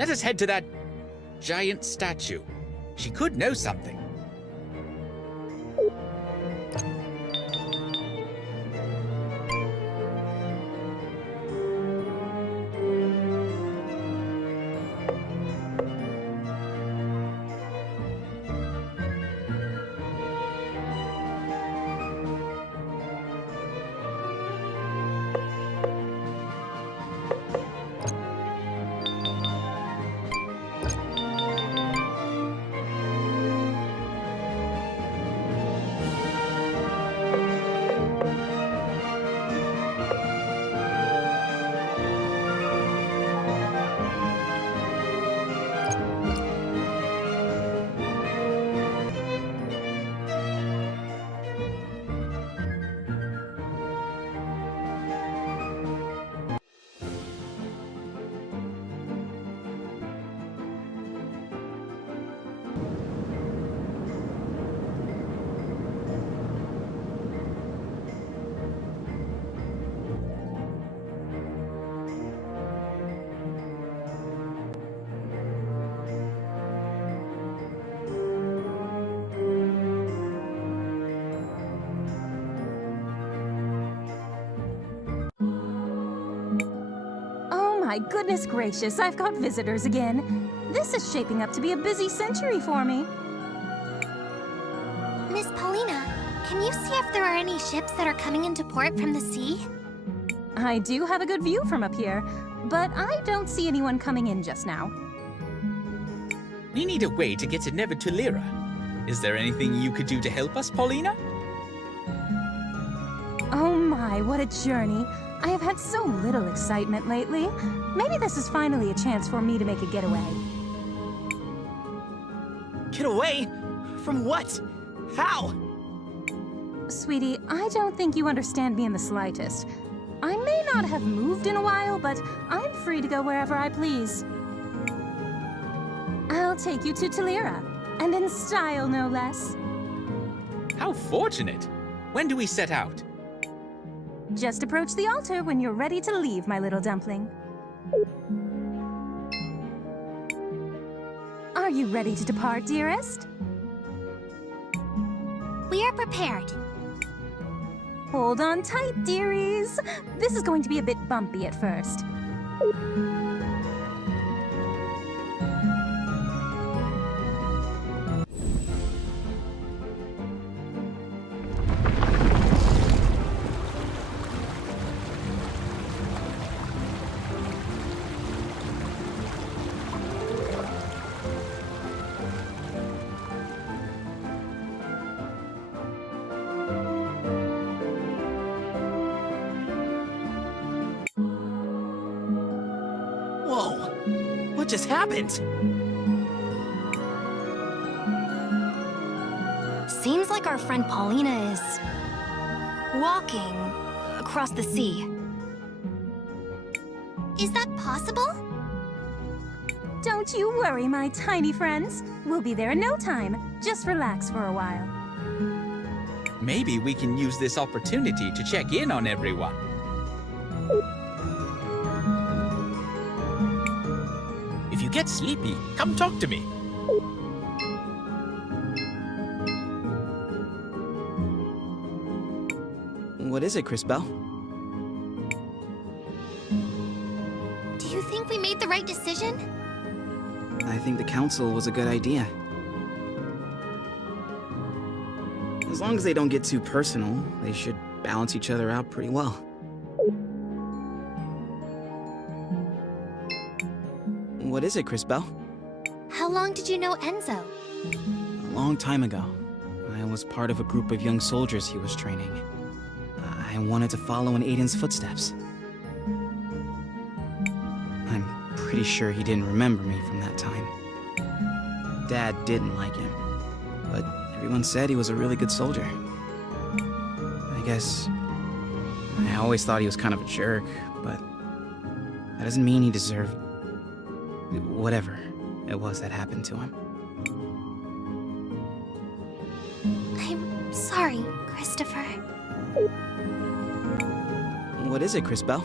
Let us head to that giant statue. She could know something. My goodness gracious, I've got visitors again. This is shaping up to be a busy century for me. Miss Paulina, can you see if there are any ships that are coming into port from the sea? I do have a good view from up here, but I don't see anyone coming in just now. We need a way to get to Never Tulira. Is there anything you could do to help us, Paulina? Oh my, what a journey. I have had so little excitement lately. Maybe this is finally a chance for me to make a getaway. Get away? From what? How? Sweetie, I don't think you understand me in the slightest. I may not have moved in a while, but I'm free to go wherever I please. I'll take you to Tulira, and in style, no less. How fortunate! When do we set out? Just approach the altar when you're ready to leave, my little dumpling. Are you ready to depart, dearest? We are prepared. Hold on tight, dearies. This is going to be a bit bumpy at first. Whoa! What just happened? Seems like our friend Paulina is walking across the sea. Is that possible? Don't you worry, my tiny friends. We'll be there in no time. Just relax for a while. Maybe we can use this opportunity to check in on everyone. If you get sleepy, come talk to me. What is it, Crisbell? Do you think we made the right decision? I think the council was a good idea. As long as they don't get too personal, they should balance each other out pretty well. What is it, Crisbell? How long did you know Enzo? A long time ago. I was part of a group of young soldiers he was training. I wanted to follow in Aiden's footsteps. I'm pretty sure he didn't remember me from that time. Dad didn't like him, but everyone said he was a really good soldier. I guess I always thought he was kind of a jerk, but that doesn't mean he deserved whatever it was that happened to him. I'm sorry, Christopher. What is it, Crisbell?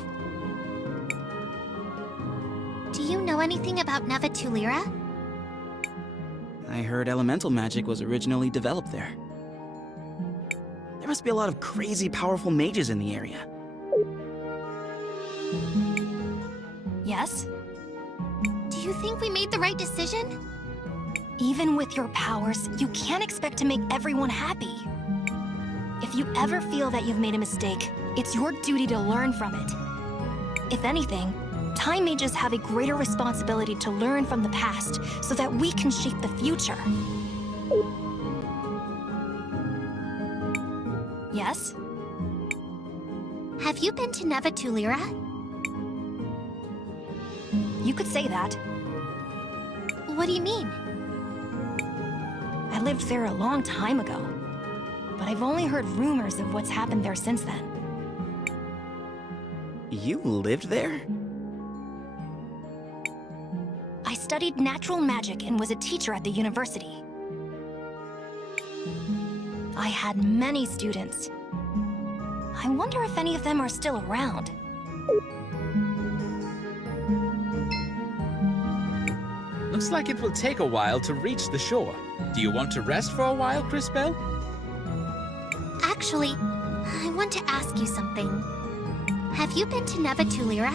Do you know anything about Neva Tulira? I heard elemental magic was originally developed there. There must be a lot of crazy powerful mages in the area. Yes? Do you think we made the right decision? Even with your powers, you can't expect to make everyone happy. If you ever feel that you've made a mistake, it's your duty to learn from it. If anything, time mages have a greater responsibility to learn from the past so that we can shape the future. Yes? Have you been to Neva Tulira? You could say that. What do you mean? I lived there a long time ago, but I've only heard rumors of what's happened there since then. You lived there? I studied natural magic and was a teacher at the university. I had many students. I wonder if any of them are still around. Looks like it will take a while to reach the shore. Do you want to rest for a while, Crisbell? Actually, I want to ask you something. Have you been to Neva Tulira?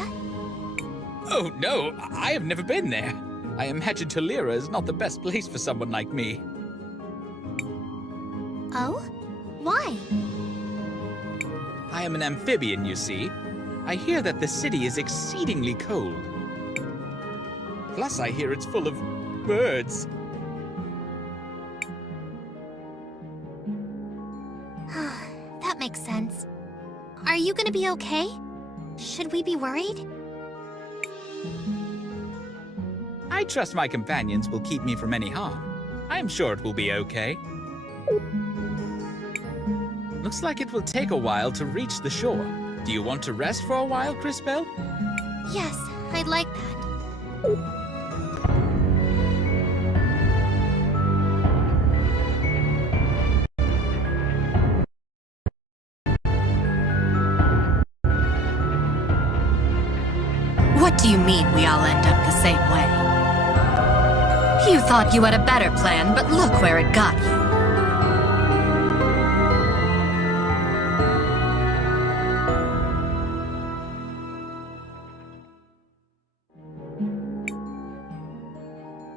Oh, no, I have never been there. I imagine Tulira is not the best place for someone like me. Oh? Why? I am an amphibian, you see. I hear that the city is exceedingly cold. Plus, I hear it's full of birds. That makes sense. Are you gonna be okay? Should we be worried? I trust my companions will keep me from any harm. I am sure it will be okay. Looks like it will take a while to reach the shore. Do you want to rest for a while, Crisbell? Yes, I'd like that. What do you mean we all end up the same way? You thought you had a better plan, but look where it got you.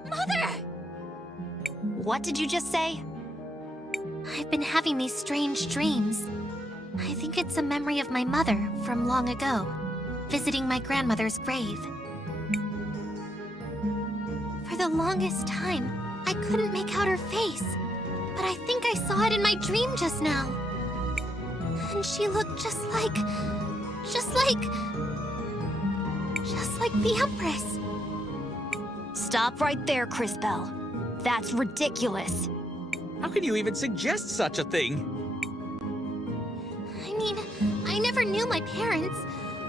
Mother! What did you just say? I've been having these strange dreams. I think it's a memory of my mother from long ago, visiting my grandmother's grave. For the longest time, I couldn't make out her face, but I think I saw it in my dream just now. And she looked just like the Empress. Stop right there, Crisbell. That's ridiculous. How can you even suggest such a thing? I mean, I never knew my parents.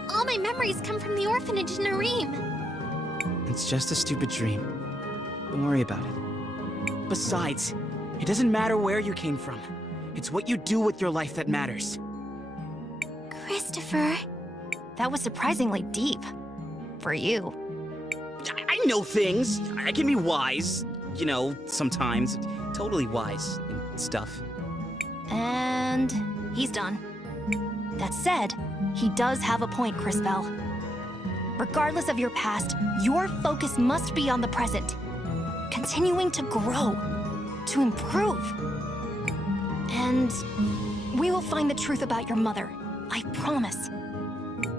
All my memories come from the orphanage in Areem. It's just a stupid dream. Don't worry about it. Besides, it doesn't matter where you came from. It's what you do with your life that matters. Christopher. That was surprisingly deep. For you. I know things. I can be wise. You know, sometimes. Totally wise and stuff. And he's done. That said, he does have a point, Crisbell. Regardless of your past, your focus must be on the present. Continuing to grow, to improve. And we will find the truth about your mother. I promise.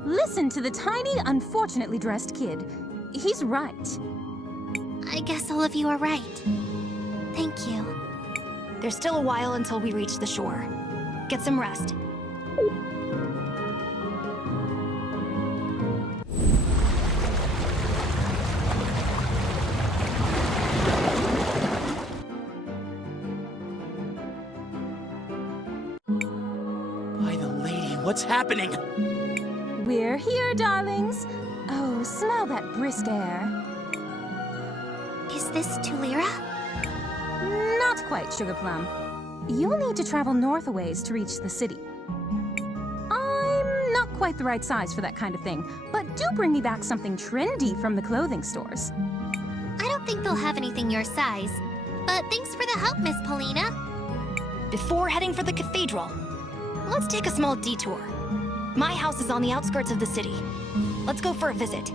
Listen to the tiny, unfortunately dressed kid. He's right. I guess all of you are right. Thank you. There's still a while until we reach the shore. Get some rest. By the lady, what's happening? We're here, darlings. Oh, smell that brisk air. Is this Tulira? Not quite, Sugar Plum. You'll need to travel north a ways to reach the city. I'm not quite the right size for that kind of thing, but do bring me back something trendy from the clothing stores. I don't think they'll have anything your size. But thanks for the help, Miss Paulina. Before heading for the cathedral, let's take a small detour. My house is on the outskirts of the city. Let's go for a visit.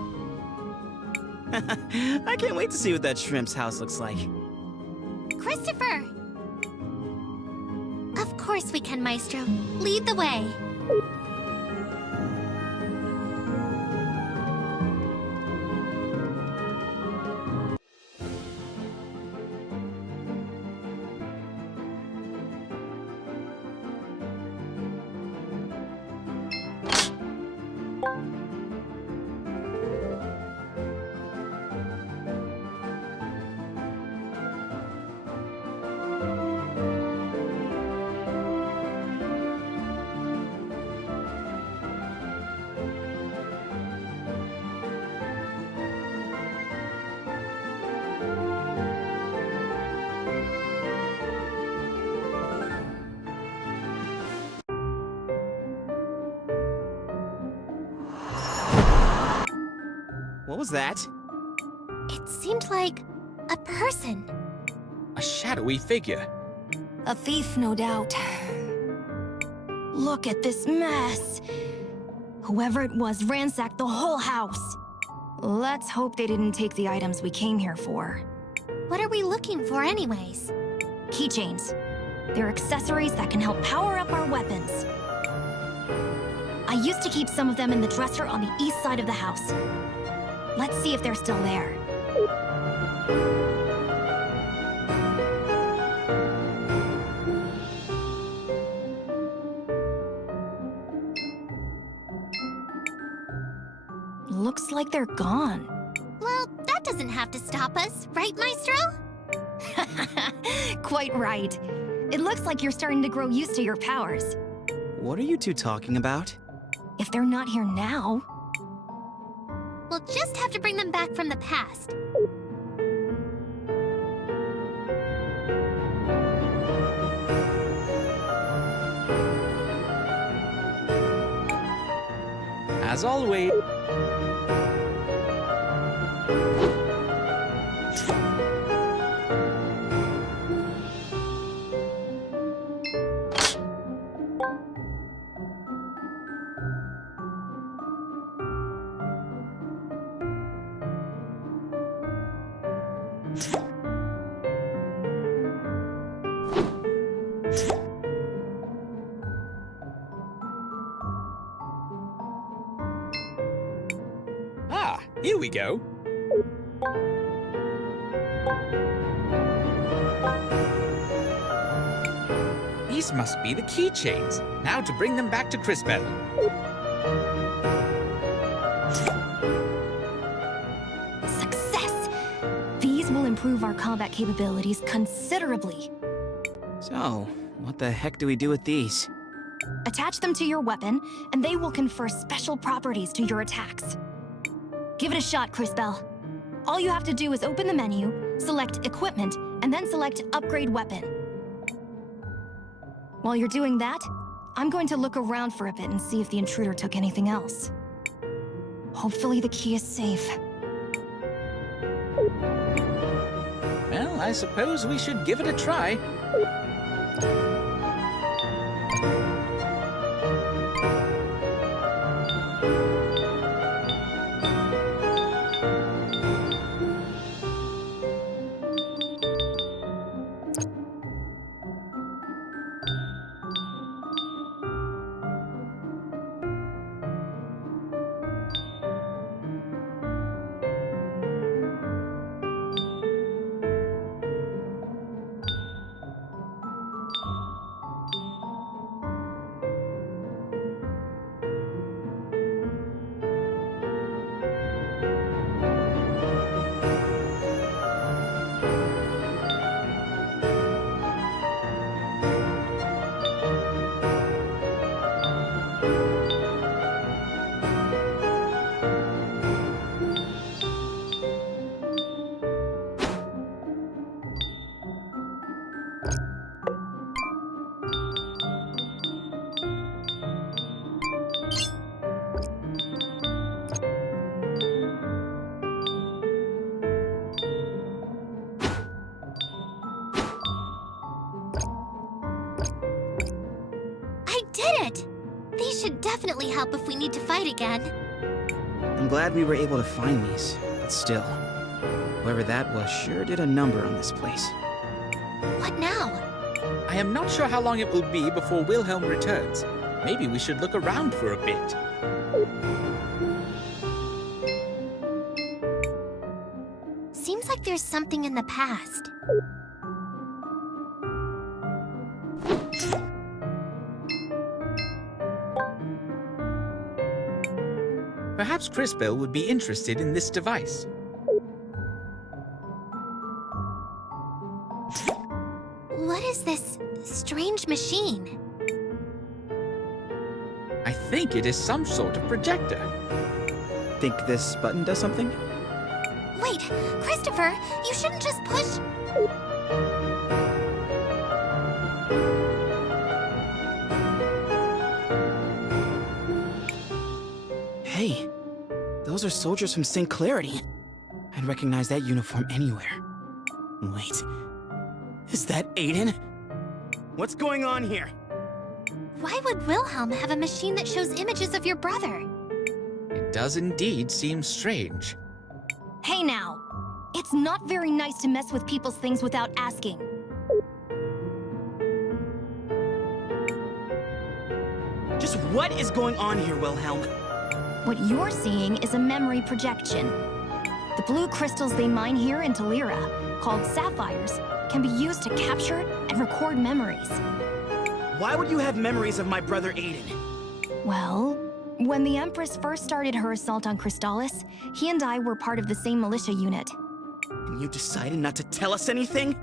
I can't wait to see what that shrimp's house looks like. Christopher! Of course we can, Maestro. Lead the way. What was that? It seemed like a person. A shadowy figure. A thief, no doubt. Look at this mess. Whoever it was ransacked the whole house. Let's hope they didn't take the items we came here for. What are we looking for anyways? Keychains. They're accessories that can help power up our weapons. I used to keep some of them in the dresser on the east side of the house. Let's see if they're still there. Looks like they're gone. Well, that doesn't have to stop us, right, Maestro? Quite right. It looks like you're starting to grow used to your powers. What are you two talking about? If they're not here now... We'll just have to bring them back from the past. As always. Ah, here we go. These must be the keychains. Now to bring them back to Crisbell. Success! These will improve our combat capabilities considerably. So, what the heck do we do with these? Attach them to your weapon, and they will confer special properties to your attacks. Give it a shot, Crisbell. All you have to do is open the menu, select Equipment, and then select Upgrade Weapon. While you're doing that, I'm going to look around for a bit and see if the intruder took anything else. Hopefully the key is safe. Well, I suppose we should give it a try. did it! These should definitely help if we need to fight again. I'm glad we were able to find these, but still, whoever that was sure did a number on this place. What now? I am not sure how long it will be before Willhelm returns. Maybe we should look around for a bit. Seems like there's something in the past. Perhaps Crisbell would be interested in this device. What is this strange machine? I think it is some sort of projector. Think this button does something? Wait, Christopher, you shouldn't just push... Hey, those are soldiers from St. Clarity. I'd recognize that uniform anywhere. Wait, is that Aiden? What's going on here? Why would Willhelm have a machine that shows images of your brother? It does indeed seem strange. Hey now! It's not very nice to mess with people's things without asking. Just what is going on here, Willhelm? What you're seeing is a memory projection. The blue crystals they mine here in Tulira, called sapphires, can be used to capture and record memories. Why would you have memories of my brother Aiden? Well, when the Empress first started her assault on Crystallis, he and I were part of the same militia unit. And you decided not to tell us anything?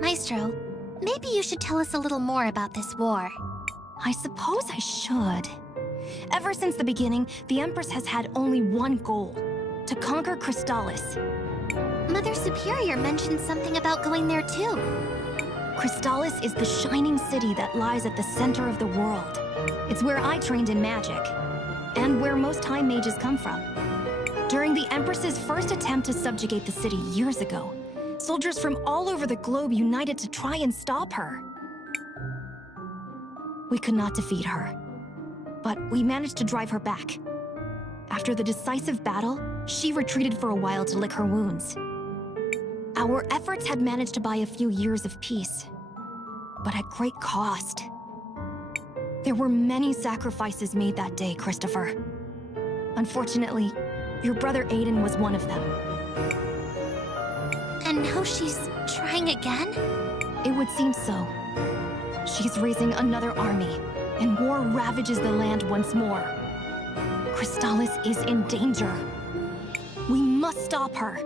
Maestro, maybe you should tell us a little more about this war. I suppose I should. Ever since the beginning, the Empress has had only one goal: to conquer Crystallis. Mother Superior mentioned something about going there too. Crystallis is the shining city that lies at the center of the world. It's where I trained in magic, and where most high mages come from. During the Empress's first attempt to subjugate the city years ago, soldiers from all over the globe united to try and stop her. We could not defeat her, but we managed to drive her back. After the decisive battle, she retreated for a while to lick her wounds. Our efforts had managed to buy a few years of peace, but at great cost. There were many sacrifices made that day, Christopher. Unfortunately, your brother Aiden was one of them. And now she's trying again? It would seem so. She's raising another army, and war ravages the land once more. Crystallis is in danger. We must stop her.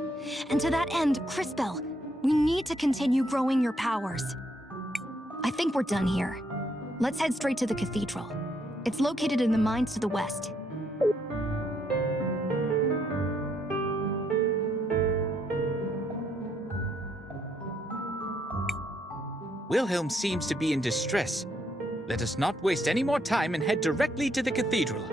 And to that end, Crisbell, we need to continue growing your powers. I think we're done here. Let's head straight to the cathedral. It's located in the mines to the west. Willhelm seems to be in distress. Let us not waste any more time and head directly to the cathedral.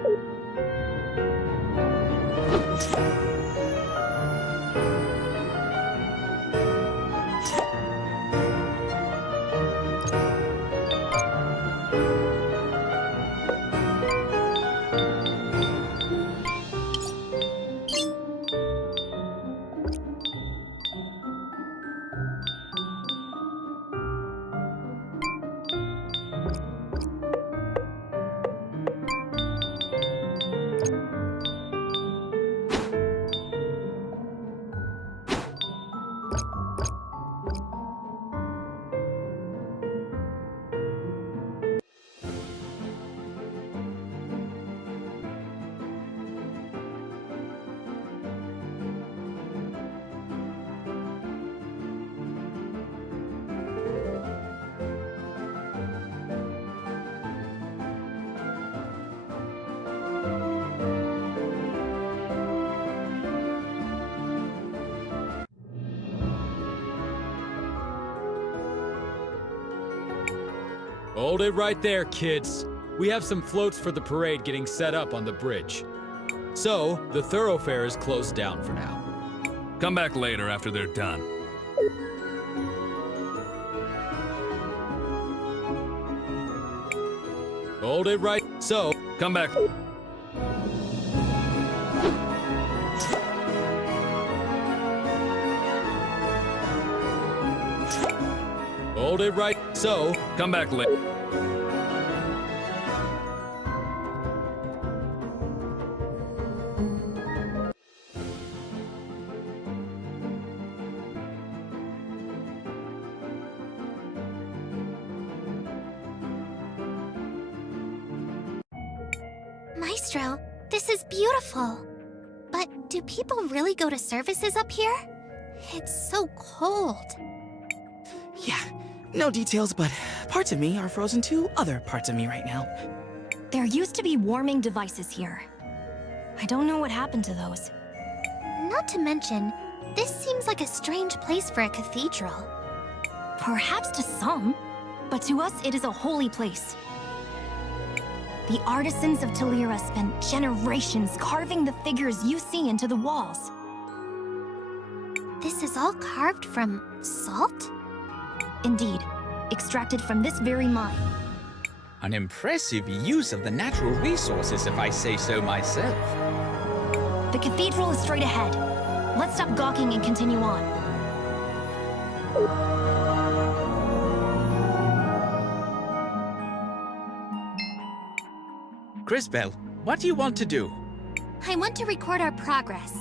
Hold it right there, kids. We have some floats for the parade getting set up on the bridge. So, the thoroughfare is closed down for now. Come back later after they're done. Hold it right. So, come back. Hold it right. So, come back later. Maestro, this is beautiful. But do people really go to services up here? It's so cold. Yeah, no details, but parts of me are frozen to other parts of me right now. There used to be warming devices here. I don't know what happened to those. Not to mention, this seems like a strange place for a cathedral. Perhaps to some, but to us it is a holy place. The artisans of Tulira spent generations carving the figures you see into the walls. This is all carved from salt? Indeed, extracted from this very mine. An impressive use of the natural resources, if I say so myself. The cathedral is straight ahead. Let's stop gawking and continue on. Crisbell, what do you want to do? I want to record our progress.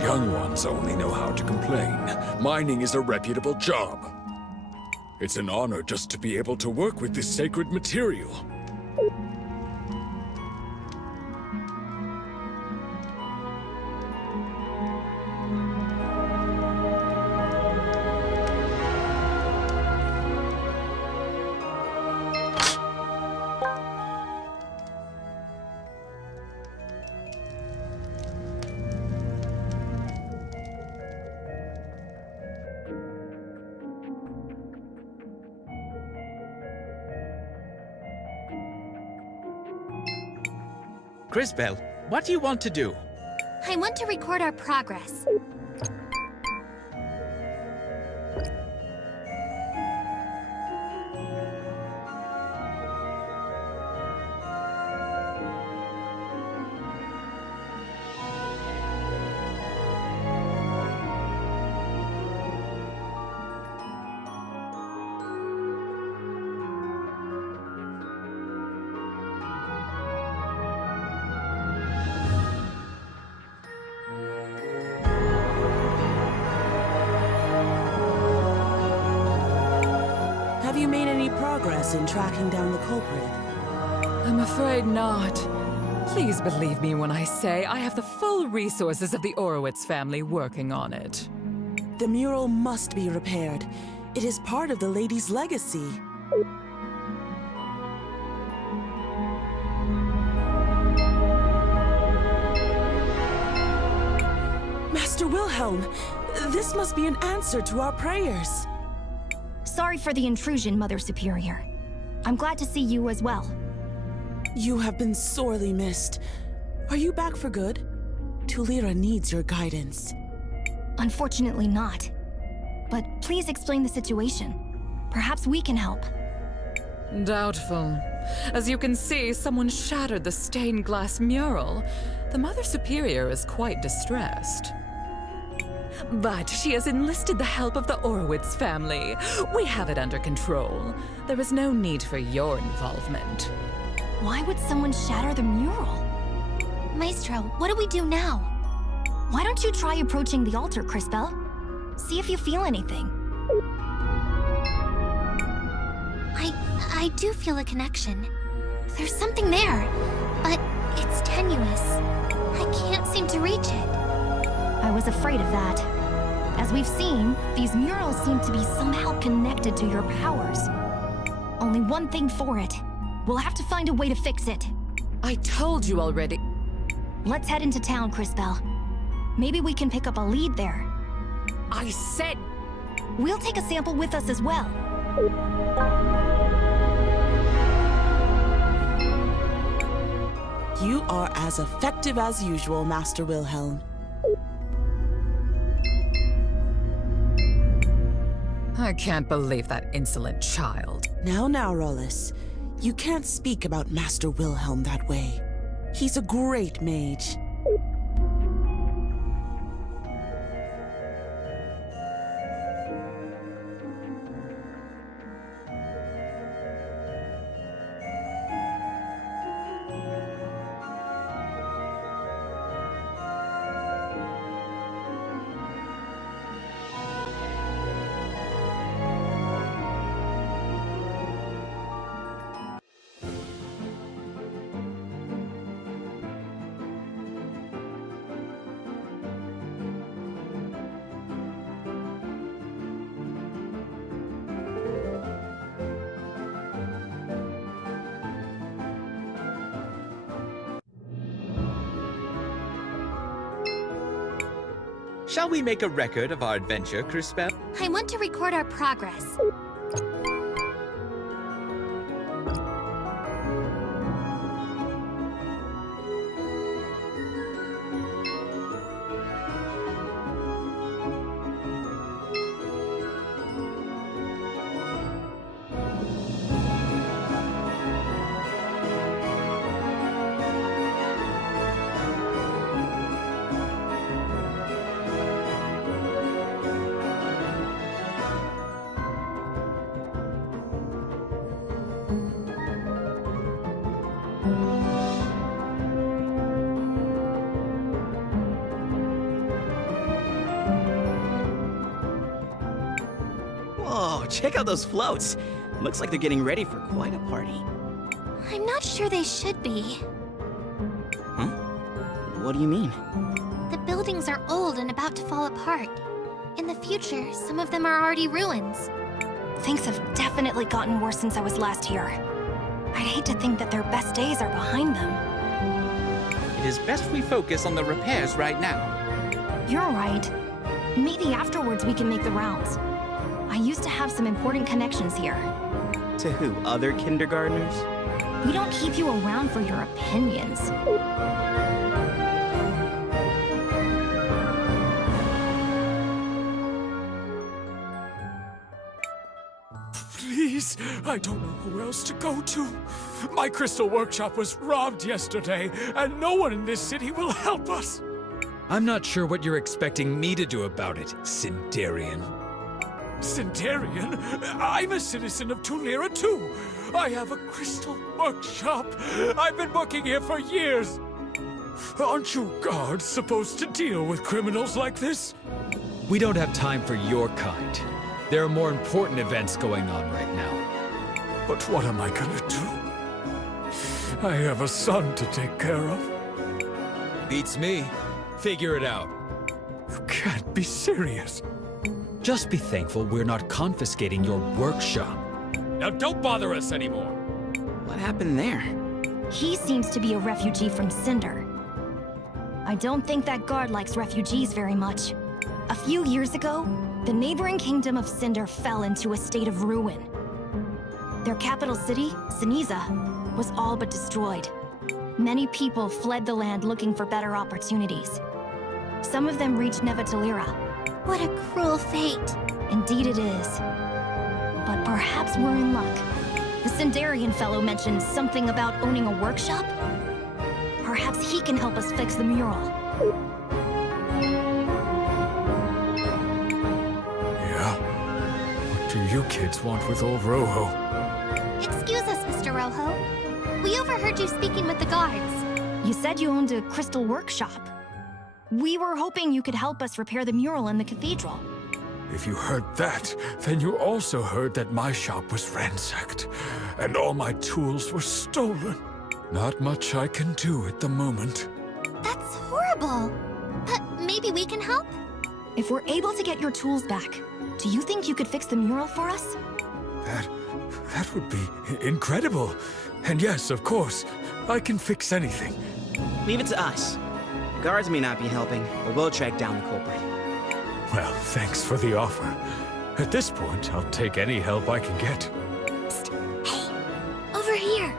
Young ones only know how to complain. Mining is a reputable job. It's an honor just to be able to work with this sacred material. Crisbell, what do you want to do? I want to record our progress. Have you made any progress in tracking down the culprit? I'm afraid not. Please believe me when I say I have the full resources of the Orowitz family working on it. The mural must be repaired. It is part of the lady's legacy. Master Willhelm, this must be an answer to our prayers. Sorry for the intrusion, Mother Superior. I'm glad to see you as well. You have been sorely missed. Are you back for good? Tulira needs your guidance. Unfortunately not. but please explain the situation. Perhaps we can help. Doubtful. As you can see, someone shattered the stained glass mural. The Mother Superior is quite distressed. But she has enlisted the help of the Orowitz family. We have it under control. There is no need for your involvement. Why would someone shatter the mural? Maestro, what do we do now? Why don't you try approaching the altar, Crisbell? See if you feel anything. I do feel a connection. There's something there, but it's tenuous. I can't seem to reach it. I was afraid of that. As we've seen, these murals seem to be somehow connected to your powers. Only one thing for it. We'll have to find a way to fix it. I told you already. Let's head into town, Crisbell. Maybe we can pick up a lead there. I said... We'll take a sample with us as well. You are as effective as usual, Master Willhelm. I can't believe that insolent child. Now, Rollis. You can't speak about Master Willhelm that way. He's a great mage. Shall we make a record of our adventure, Crisbell? I want to record our progress. Whoa, check out those floats. Looks like they're getting ready for quite a party. I'm not sure they should be. Huh? What do you mean? The buildings are old and about to fall apart. In the future, some of them are already ruins. Things have definitely gotten worse since I was last here. I'd hate to think that their best days are behind them. It is best we focus on the repairs right now. You're right. Maybe afterwards we can make the rounds. I used to have some important connections here. To who? Other kindergartners? We don't keep you around for your opinions. Please, I don't know who else to go to. My crystal workshop was robbed yesterday, and no one in this city will help us. I'm not sure what you're expecting me to do about it, Cinderian. Cinderian? I'm a citizen of Tulira too. I have a crystal workshop. I've been working here for years. Aren't you guards supposed to deal with criminals like this? We don't have time for your kind. There are more important events going on right now. But what am I gonna do? I have a son to take care of. Beats me. Figure it out. You can't be serious. Just be thankful we're not confiscating your workshop. Now don't bother us anymore! What happened there? He seems to be a refugee from Cinder. I don't think that guard likes refugees very much. A few years ago, the neighboring kingdom of Cinder fell into a state of ruin. Their capital city, Siniza, was all but destroyed. Many people fled the land looking for better opportunities. Some of them reached Tulira. What a cruel fate. Indeed it is. But perhaps we're in luck. The Sindarian fellow mentioned something about owning a workshop. Perhaps he can help us fix the mural. Yeah? What do you kids want with old Rojo? Excuse us, Mr. Rojo. We overheard you speaking with the guards. You said you owned a crystal workshop. We were hoping you could help us repair the mural in the cathedral. If you heard that, then you also heard that my shop was ransacked, and all my tools were stolen. Not much I can do at the moment. That's horrible. But maybe we can help? If we're able to get your tools back, do you think you could fix the mural for us? That would be incredible. And yes, of course, I can fix anything. Leave it to us. The guards may not be helping, but we'll track down the culprit. Well, thanks for the offer. At this point, I'll take any help I can get. Psst. Hey, over here.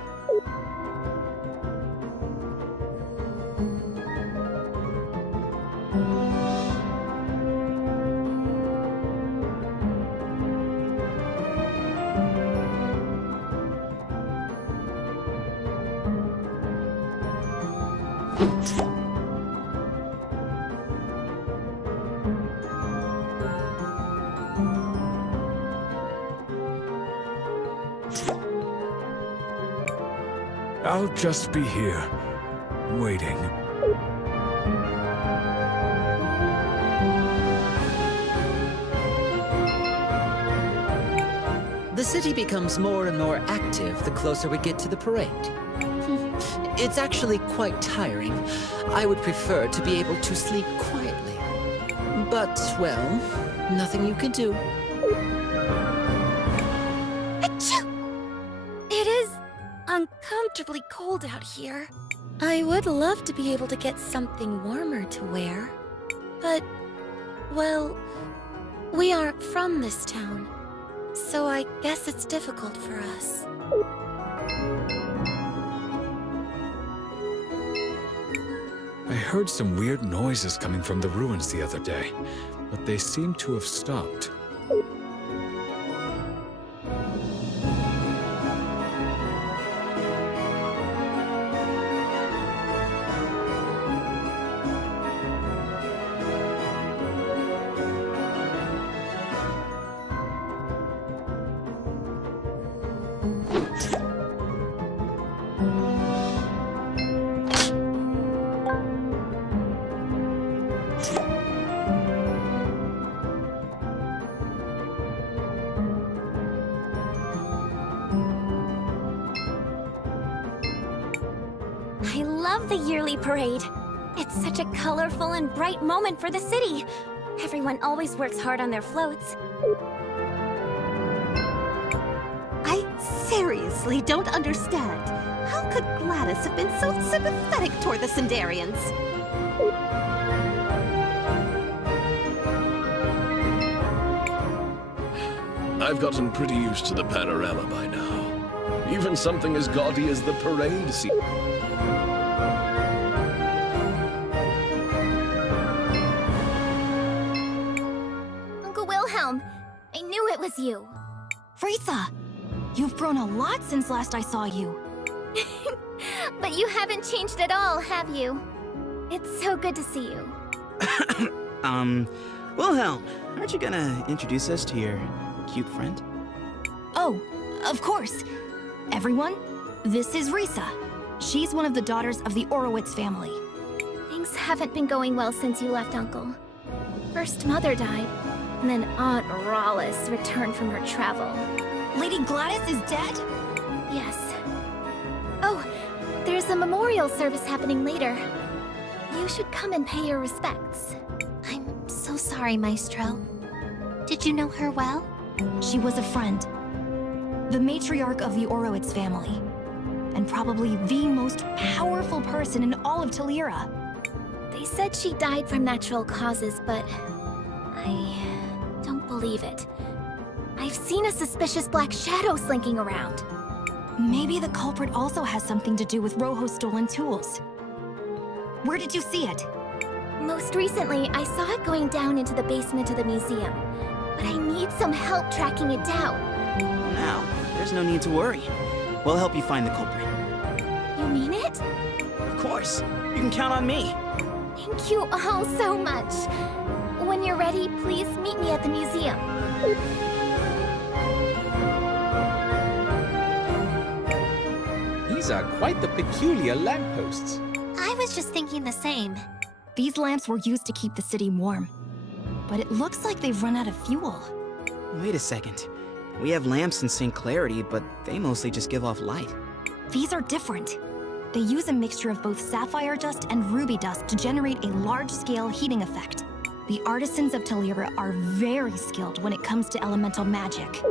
I'll just be here, waiting. The city becomes more and more active the closer we get to the parade. It's actually quite tiring. I would prefer to be able to sleep quietly. But, well, nothing you can do. Achoo! It is uncomfortably cold out here. I would love to be able to get something warmer to wear. But, well, we aren't from this town. So I guess it's difficult for us. I heard some weird noises coming from the ruins the other day, but they seem to have stopped. I love the yearly parade. It's such a colorful and bright moment for the city. Everyone always works hard on their floats. I seriously don't understand. How could Gladys have been so sympathetic toward the Sindarians? I've gotten pretty used to the panorama by now. Even something as gaudy as the parade seems... Uncle Willhelm, I knew it was you. Frieza, you've grown a lot since last I saw you. But you haven't changed at all, have you? It's so good to see you. Willhelm, aren't you gonna introduce us to your cute friend? Oh, of course. Everyone, this is Risa. She's one of the daughters of the Orowitz family. Things haven't been going well since you left, Uncle. First Mother died, and then Aunt Rawlis returned from her travel. Lady Gladys is dead? Yes. Oh, there's a memorial service happening later. You should come and pay your respects. I'm so sorry, Maestro. Did you know her well? She was a friend. The matriarch of the Orowitz family. And probably the most powerful person in all of Tulira. They said she died from natural causes, but I don't believe it. I've seen a suspicious black shadow slinking around. Maybe the culprit also has something to do with Rojo's stolen tools. Where did you see it? Most recently, I saw it going down into the basement of the museum. but I need some help tracking it down. Now, there's no need to worry. We'll help you find the culprit. You mean it? Of course. You can count on me. Thank you all so much. When you're ready, please meet me at the museum. These are quite the peculiar lampposts. I was just thinking the same. These lamps were used to keep the city warm. But it looks like they've run out of fuel. Wait a second. We have lamps in St. Clarity, but they mostly just give off light. These are different. They use a mixture of both sapphire dust and ruby dust to generate a large-scale heating effect. The artisans of Tulira are very skilled when it comes to elemental magic.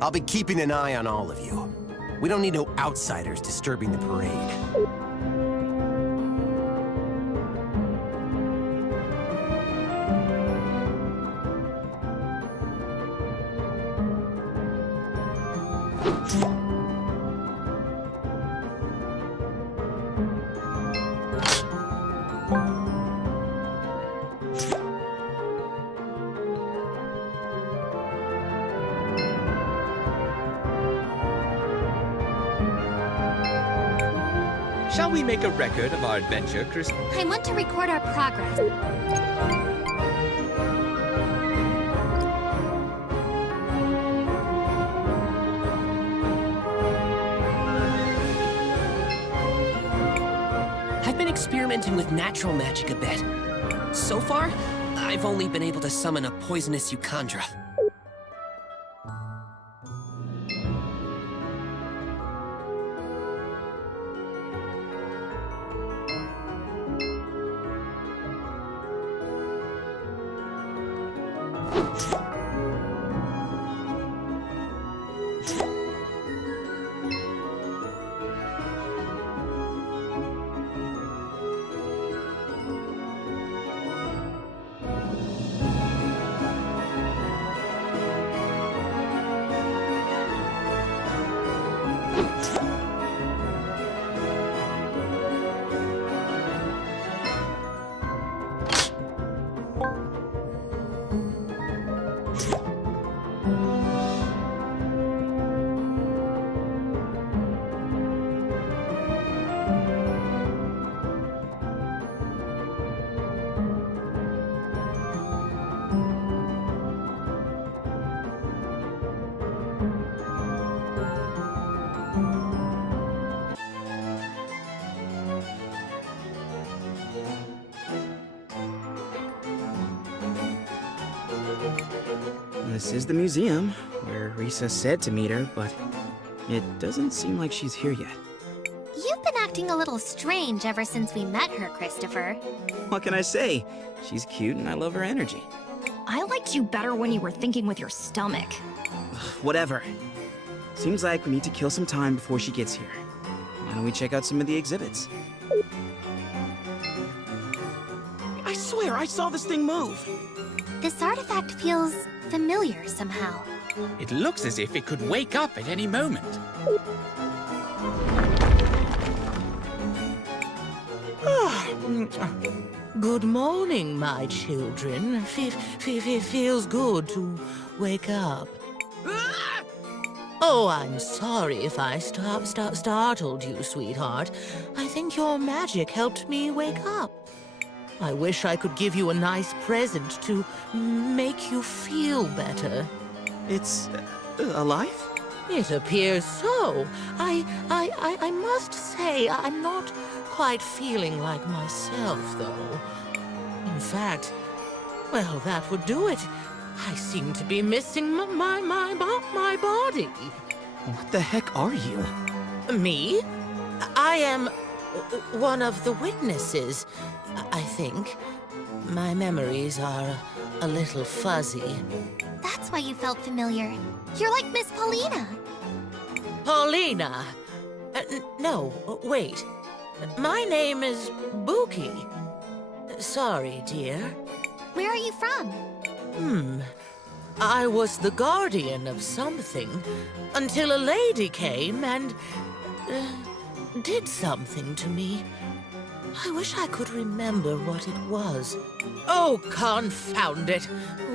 I'll be keeping an eye on all of you. We don't need no outsiders disturbing the parade. Shall we make a record of our adventure, Chris? I want to record our progress. I've been experimenting with natural magic a bit. So far, I've only been able to summon a poisonous Eucandra. This is the museum, where Risa said to meet her, but it doesn't seem like she's here yet. You've been acting a little strange ever since we met her, Christopher. What can I say? She's cute and I love her energy. I liked you better when you were thinking with your stomach. Whatever. Seems like we need to kill some time before she gets here. Why don't we check out some of the exhibits? I swear, I saw this thing move! This artifact feels familiar somehow. It looks as if it could wake up at any moment. Good morning, my children. Feels good to wake up. Oh, I'm sorry if I startled you, sweetheart. I think your magic helped me wake up. I wish I could give you a nice present to make you feel better. It's alive? It appears so. I must say, I'm not quite feeling like myself, though. In fact, well, that would do it. I seem to be missing my body. What the heck are you? Me? I am one of the witnesses, I think. My memories are a little fuzzy. That's why you felt familiar. You're like Miss Paulina. Paulina? No, wait. My name is Buki. Sorry, dear. Where are you from? I was the guardian of something until a lady came and did something to me. I wish I could remember what it was. Oh, confound it.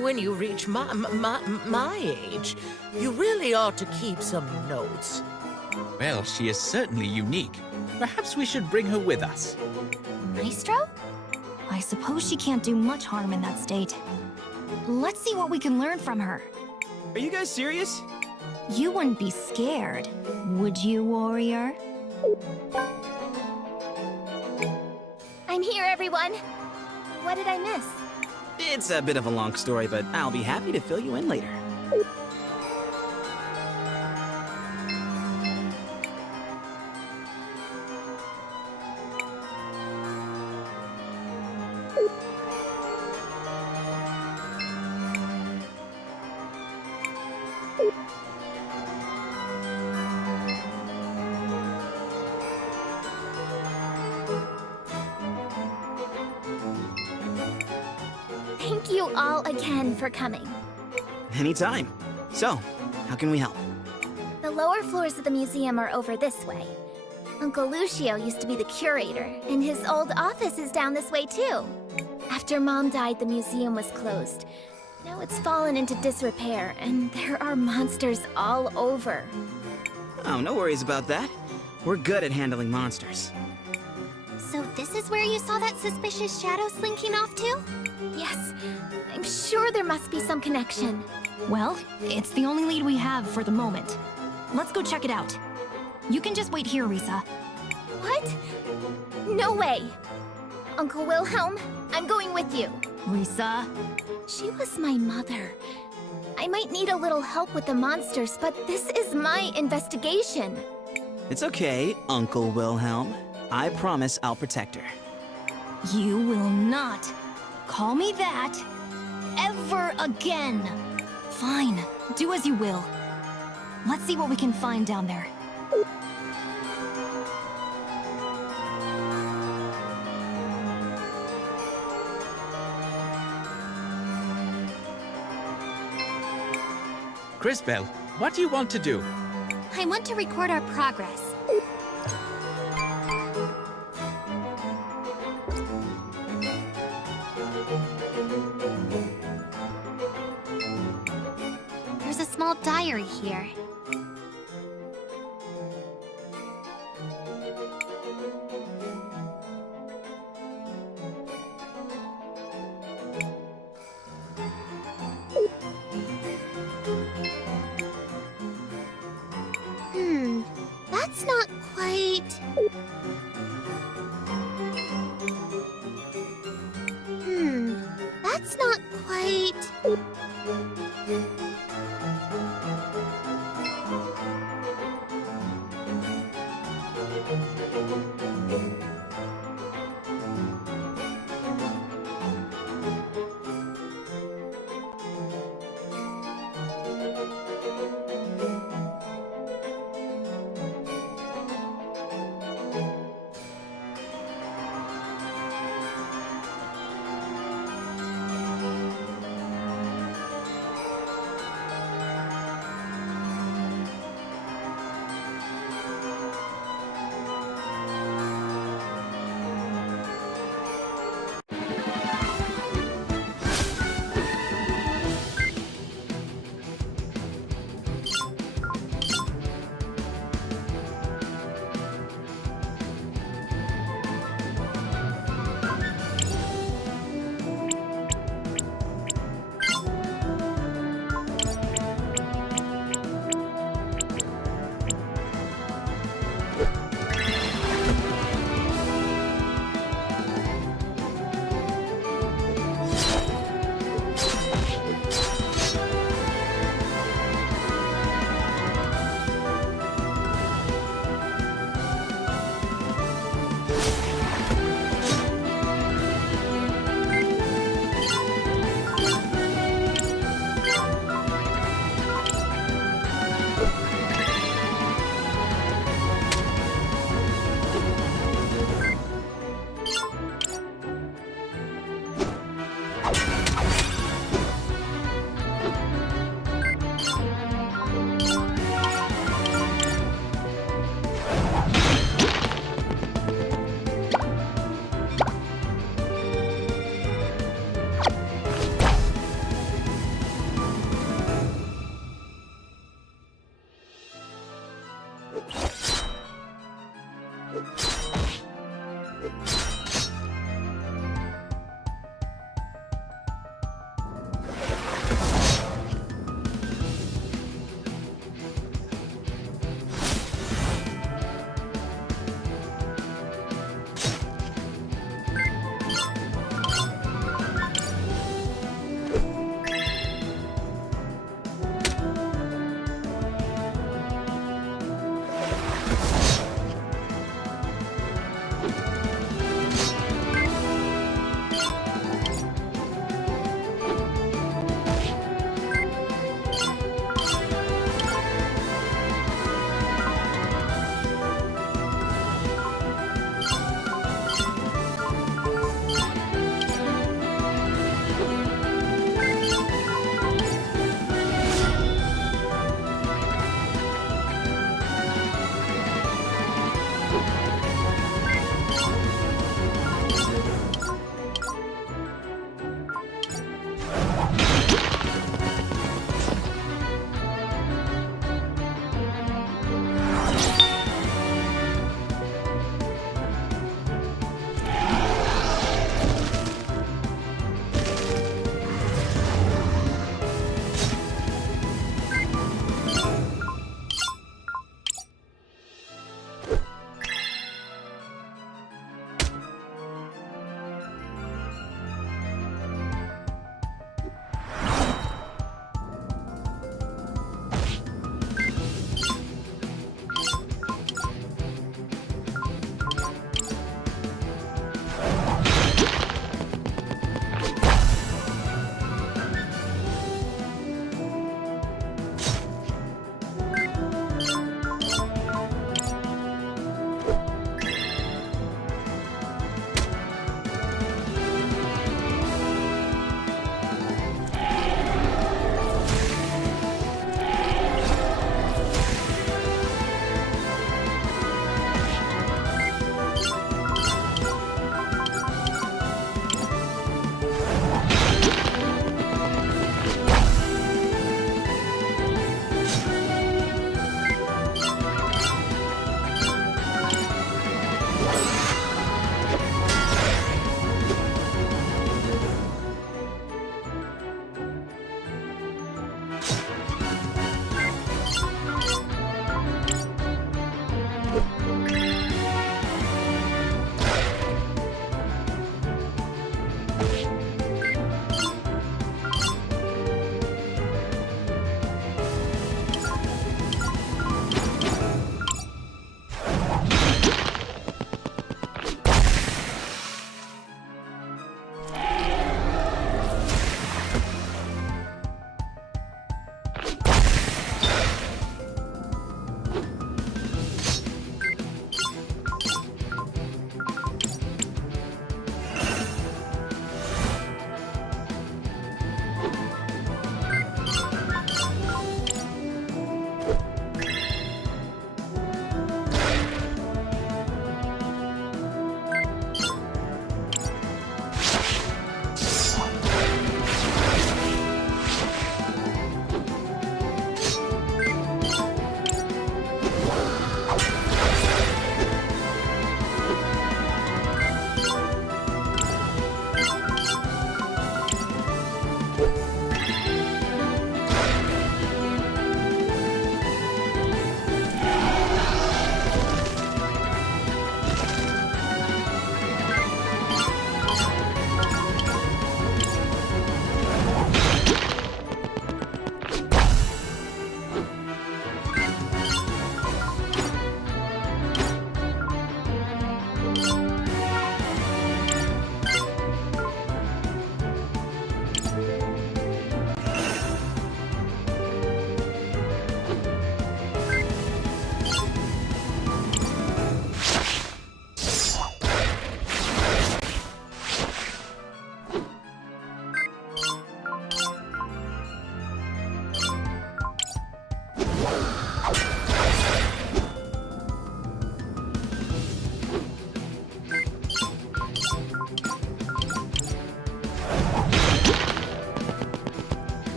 When you reach my age, you really ought to keep some notes. Well, she is certainly unique. Perhaps we should bring her with us. Maestro? I suppose she can't do much harm in that state. Let's see what we can learn from her. Are you guys serious? You wouldn't be scared, would you, warrior? I'm here, everyone. What did I miss? It's a bit of a long story, but I'll be happy to fill you in later. Thank you all again for coming. Anytime. So, how can we help? The lower floors of the museum are over this way. Uncle Lucio used to be the curator, and his old office is down this way too. After Mom died, the museum was closed. Now it's fallen into disrepair, and there are monsters all over. Oh, no worries about that. We're good at handling monsters. So this is where you saw that suspicious shadow slinking off to? Yes, I'm sure there must be some connection. Well, it's the only lead we have for the moment. Let's go check it out. You can just wait here, Risa. What? No way! Uncle Willhelm, I'm going with you. Risa? She was my mother. I might need a little help with the monsters, but this is my investigation. It's okay, Uncle Willhelm. I promise I'll protect her. You will not call me that ever again. Fine, do as you will. Let's see what we can find down there. Crisbell, what do you want to do? I want to record our progress. There's a small diary here. That's not quite... That's not quite...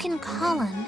broken column.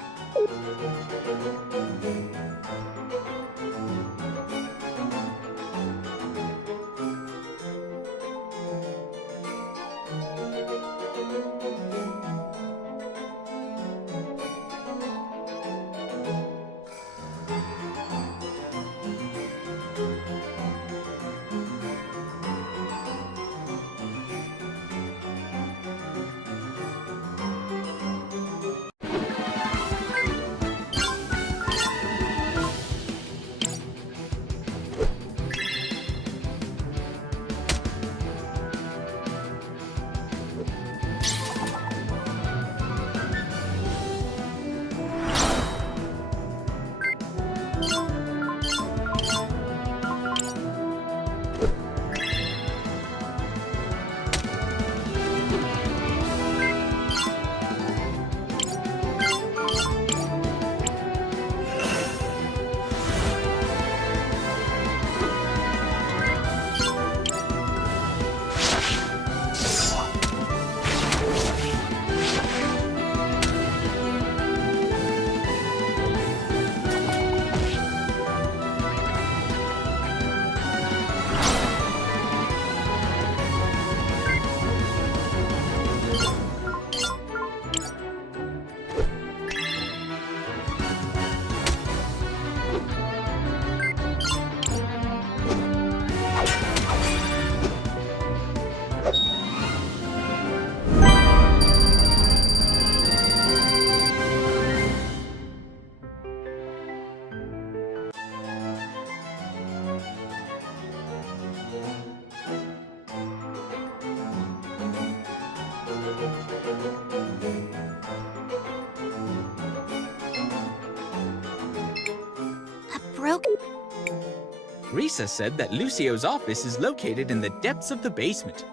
Risa said that Lucio's office is located in the depths of the basement.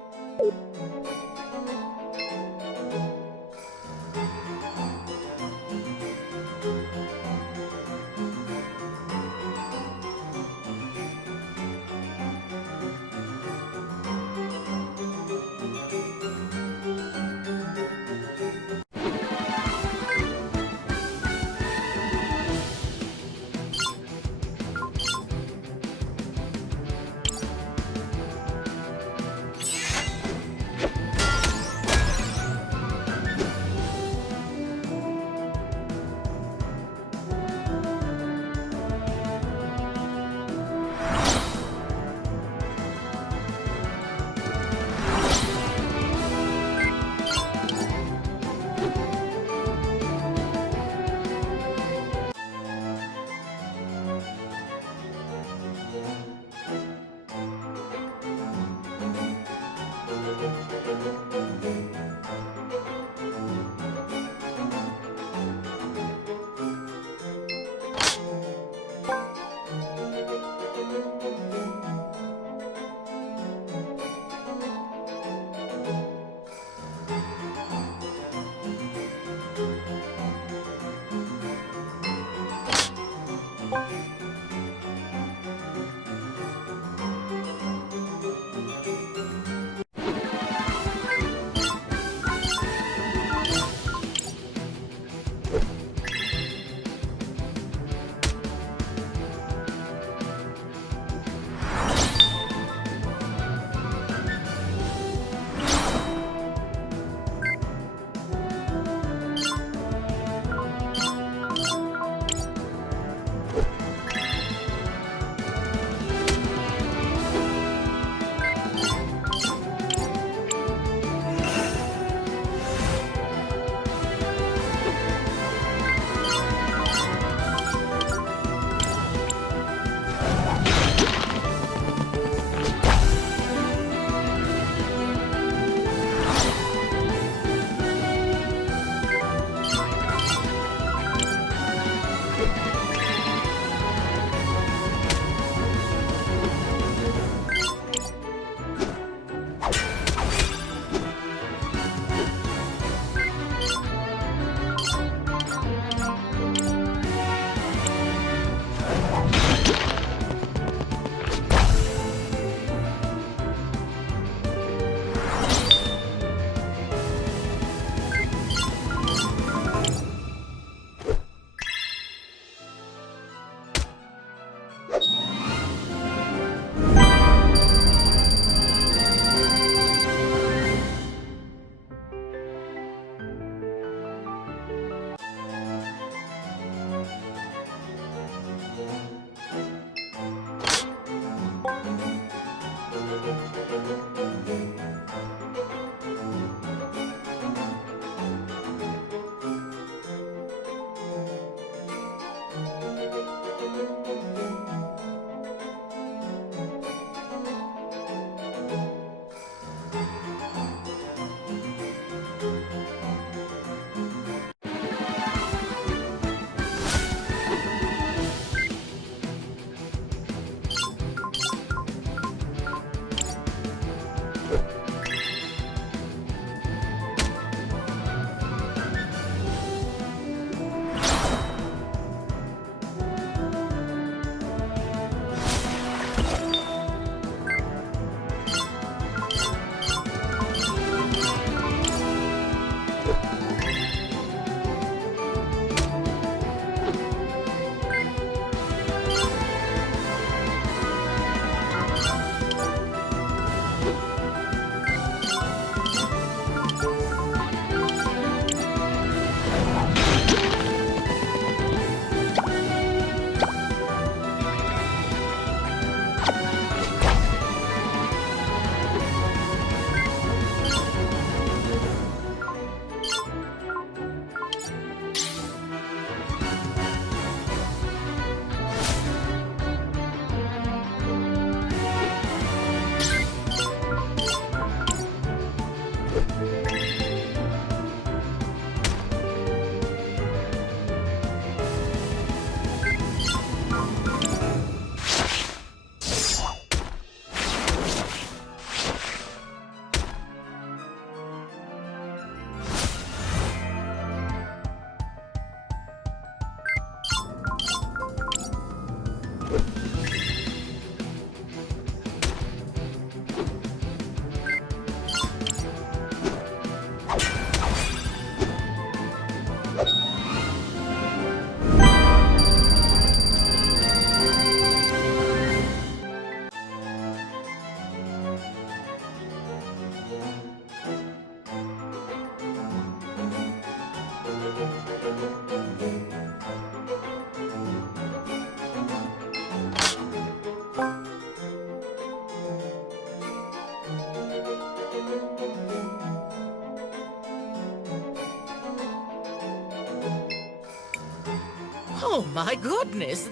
Oh my goodness,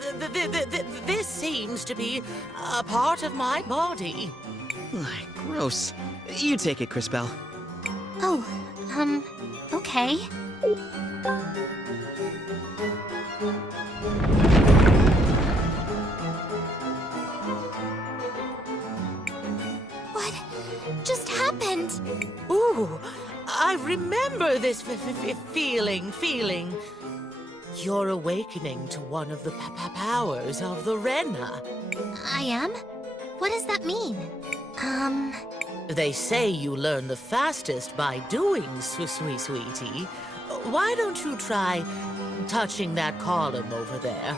this seems to be a part of my body. Gross. You take it, Crisbell. Oh, okay. What just happened? Ooh, I remember this feeling. You're awakening to one of the powers of the Renna. I am? What does that mean? They say you learn the fastest by doing, sweetie. Why don't you try touching that column over there?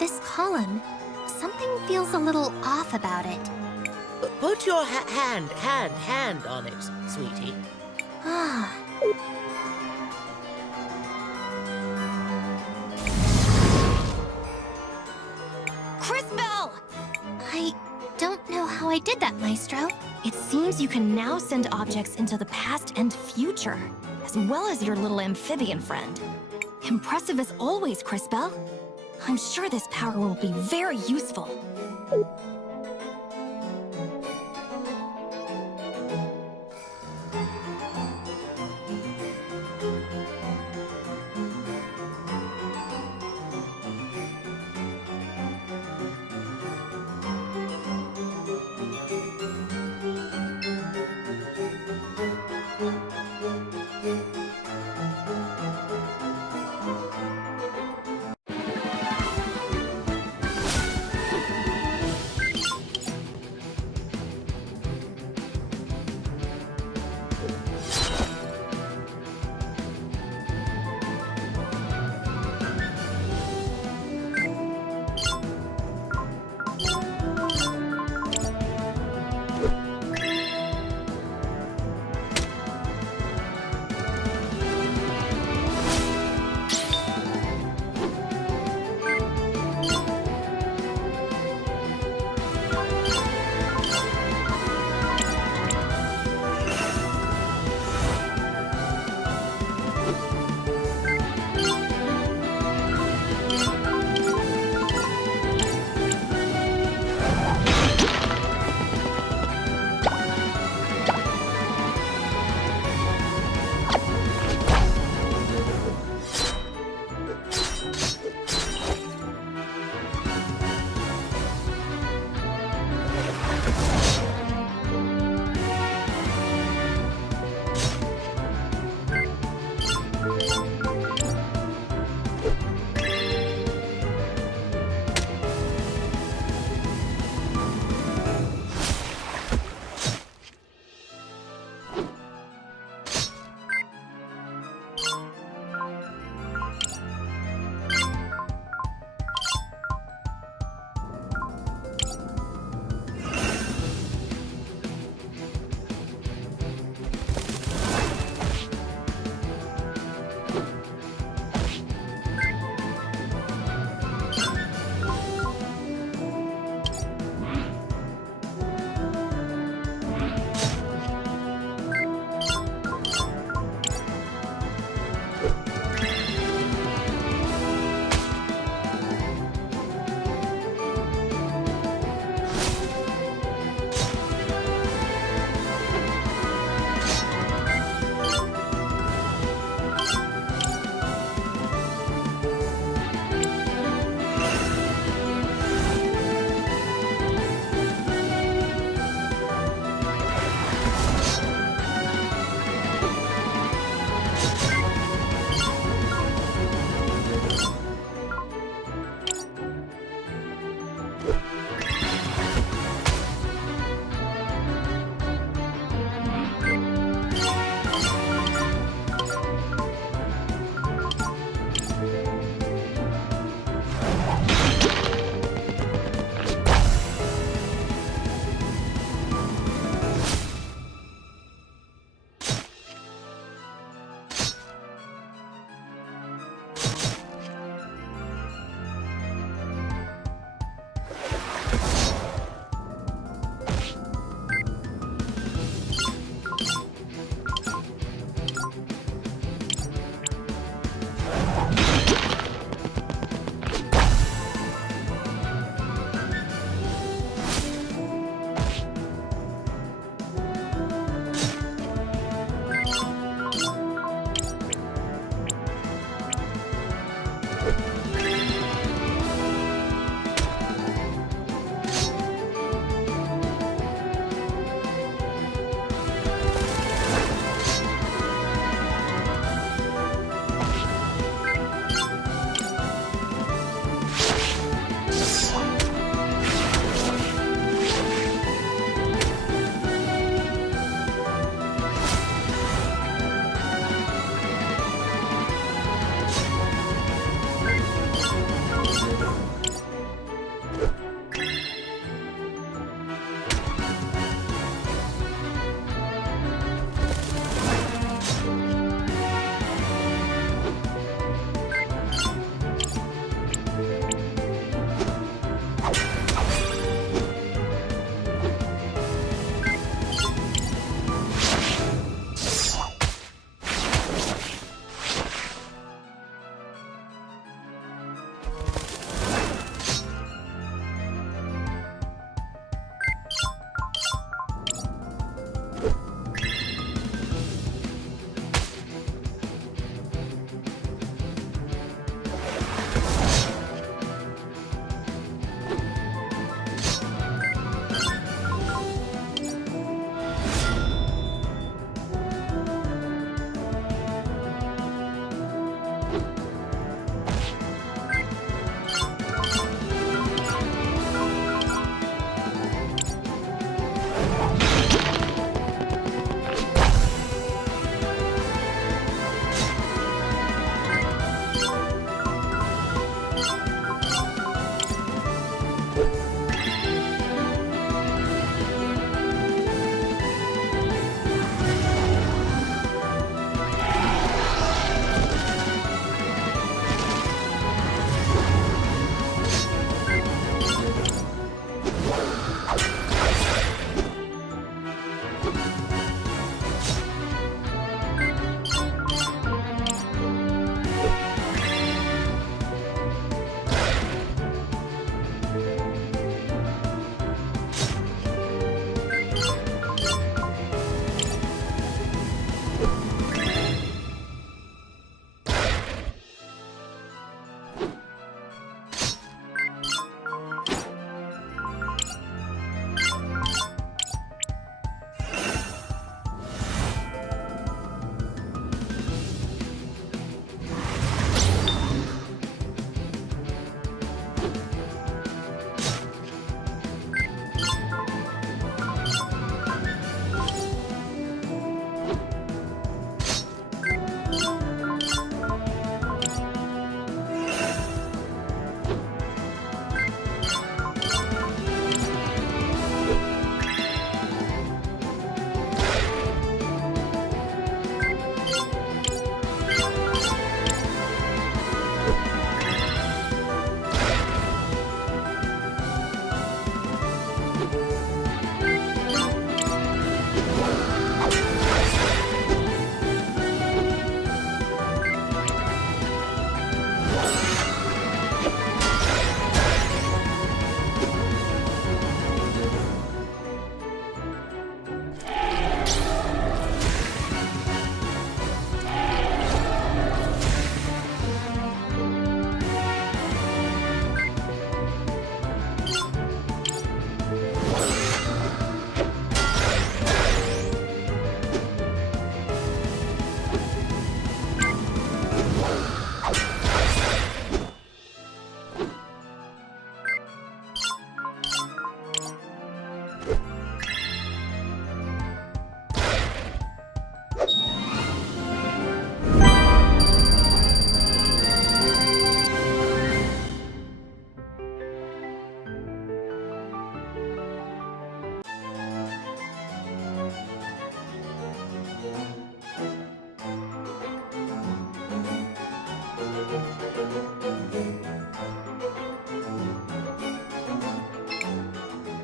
This column, something feels a little off about it. Put your hand on it, sweetie. Ah. Crisbell! I don't know how I did that, Maestro. It seems you can now send objects into the past and future, as well as your little amphibian friend. Impressive as always, Crisbell. I'm sure this power will be very useful.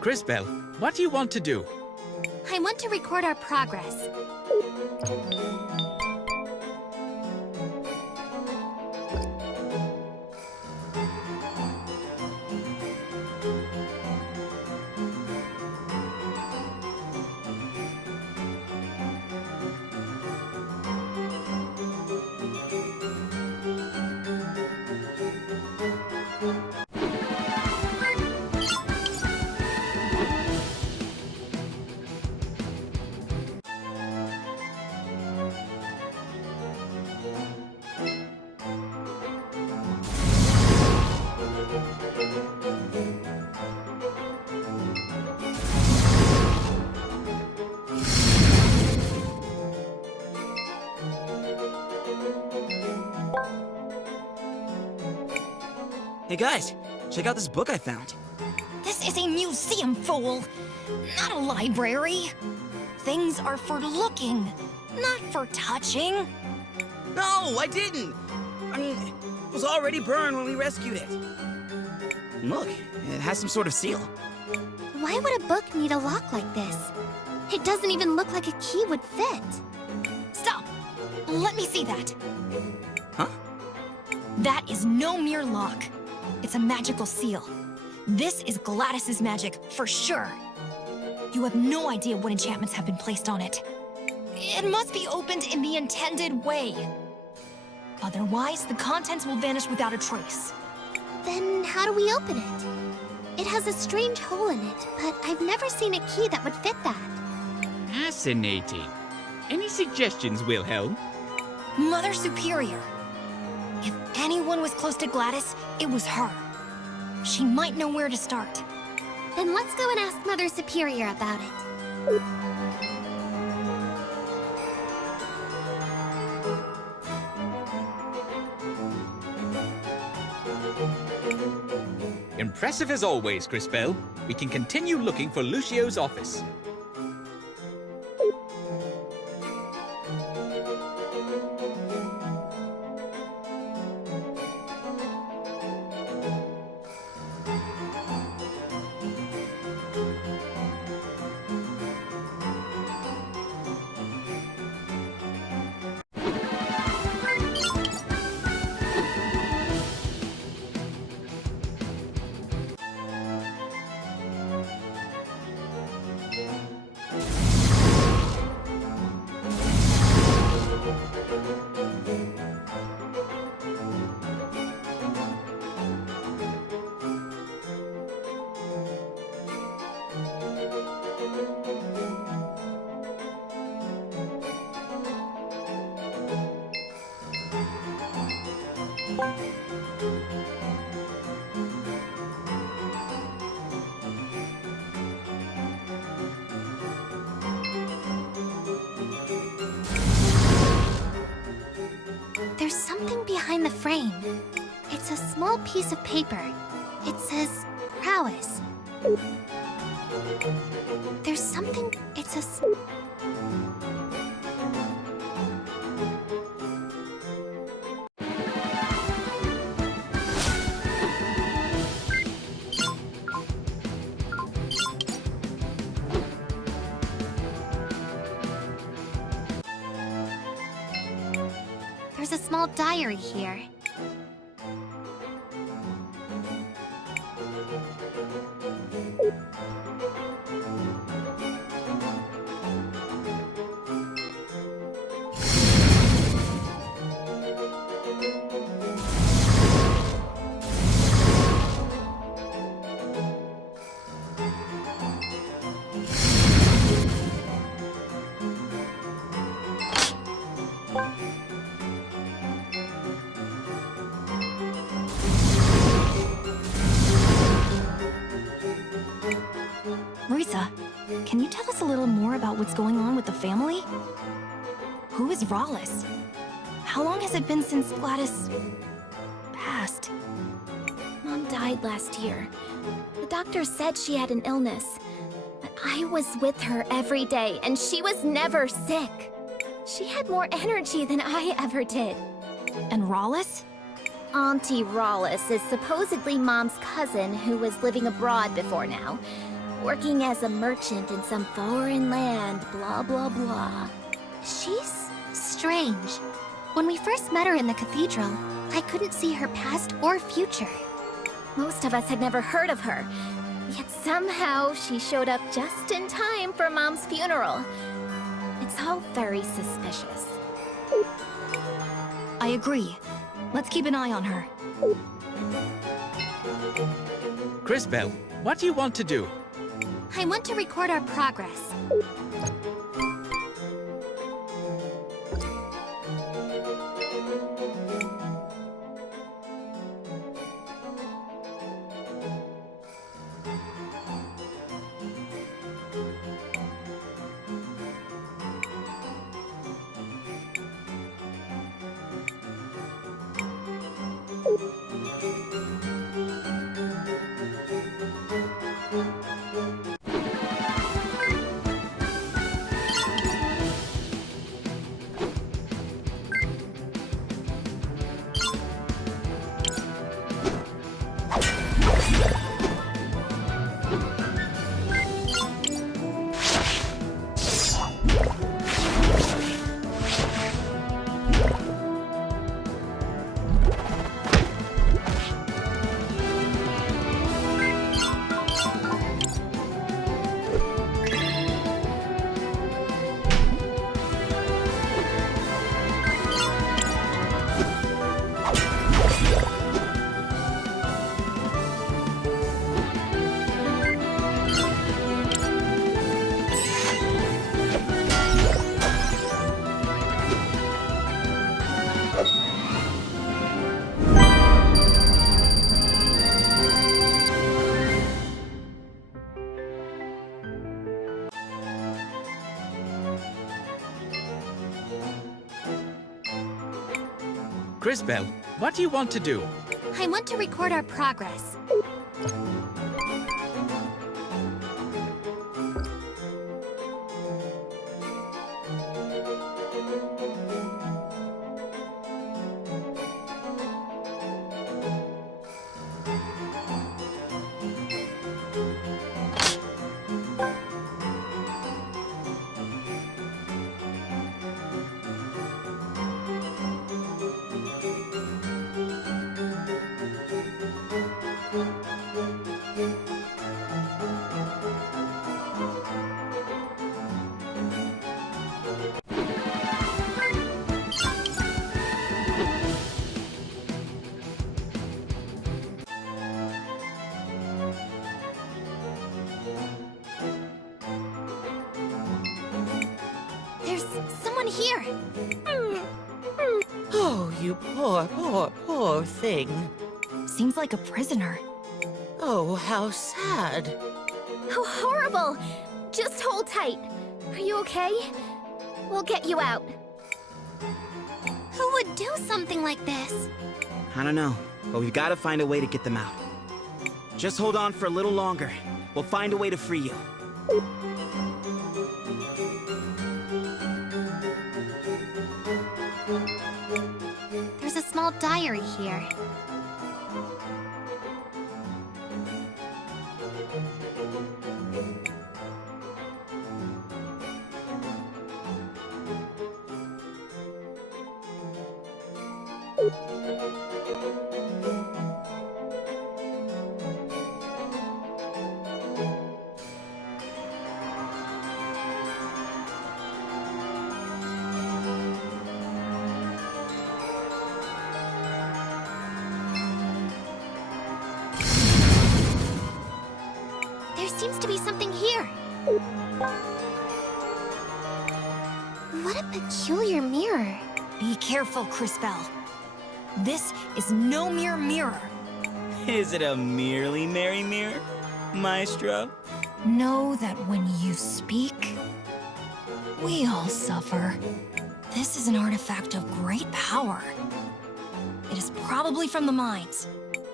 Crisbell, what do you want to do? I want to record our progress. Hey guys, check out this book I found. This is a museum, fool! Not a library. Things are for looking, not for touching. No, I didn't! I mean, it was already burned when we rescued it. Look, it has some sort of seal. Why would a book need a lock like this? It doesn't even look like a key would fit. Stop! Let me see that. Huh? That is no mere lock. It's a magical seal. This is Gladys's magic, for sure. You have no idea what enchantments have been placed on it. It must be opened in the intended way. Otherwise, the contents will vanish without a trace. Then how do we open it? It has a strange hole in it, but I've never seen a key that would fit that. Fascinating. Any suggestions, Willhelm? Mother Superior. If anyone was close to Gladys, it was her. She might know where to start. Then let's go and ask Mother Superior about it. Impressive as always, Crisbell. We can continue looking for Lucio's office. There's something behind the frame. It's a small piece of paper. It says prowess. There's something. It's a. There's a small diary here. Risa, can you tell us a little more about what's going on with the family? Who is Rollis? How long has it been since Gladys passed? Mom died last year. The doctor said she had an illness. But I was with her every day, and she was never sick. She had more energy than I ever did. And Rollis? Auntie Rollis is supposedly Mom's cousin who was living abroad before now. working as a merchant in some foreign land, blah blah blah. She's strange. When we first met her in the cathedral, I couldn't see her past or future. Most of us had never heard of her, yet somehow she showed up just in time for Mom's funeral. It's all very suspicious. I agree. Let's keep an eye on her. Crisbell, what do you want to do? I want to record our progress. Crisbell, what do you want to do? I want to record our progress. Someone here! Oh, you poor thing. Seems like a prisoner. Oh, how sad. How horrible! Just hold tight. Are you okay? We'll get you out. Who would do something like this? I don't know, but we've got to find a way to get them out. Just hold on for a little longer. We'll find a way to free you. There's a small diary here. Seems to be something here. What a peculiar mirror. Be careful, Crisbell. This is no mere mirror. Is it a merely merry mirror, Maestro? Know that when you speak, we all suffer. This is an artifact of great power. It is probably from the mines.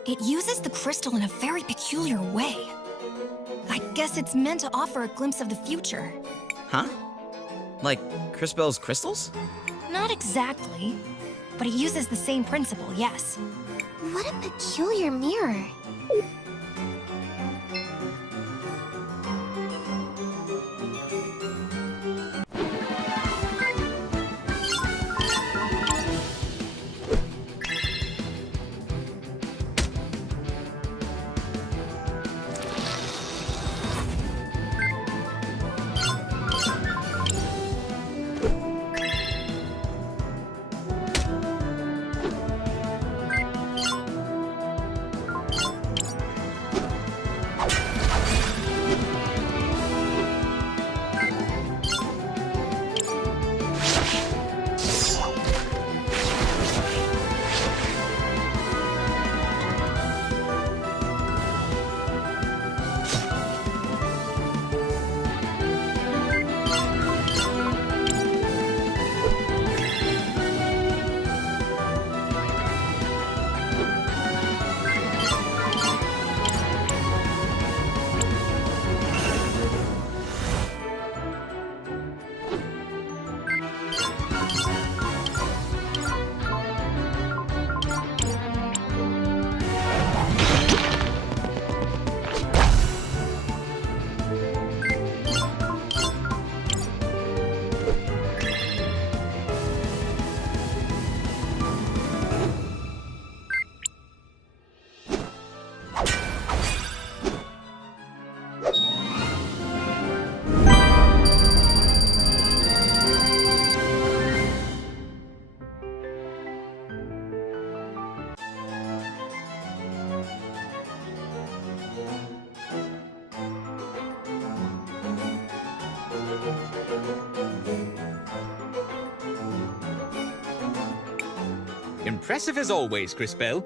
It uses the crystal in a very peculiar way. I guess it's meant to offer a glimpse of the future. Huh? Like Crisbell's crystals? Not exactly, but it uses the same principle, yes. What a peculiar mirror. Impressive as always, Crisbell.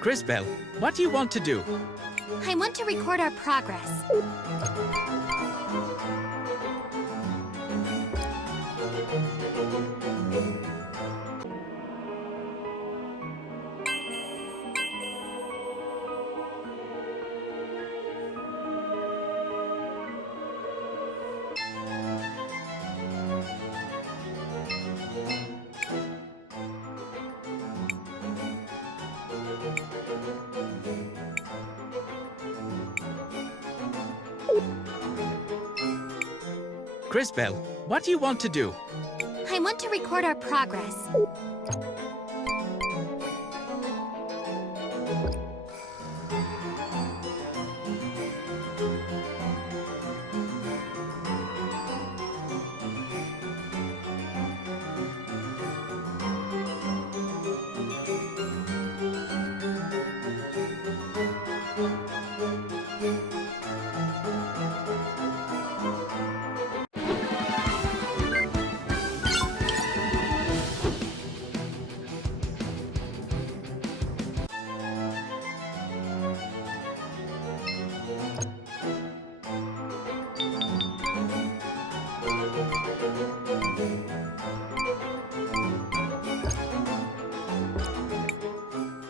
Crisbell, what do you want to do? I want to record our progress. Crisbell, what do you want to do? I want to record our progress.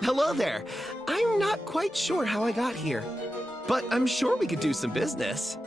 Hello there. I'm not quite sure how I got here, but I'm sure we could do some business.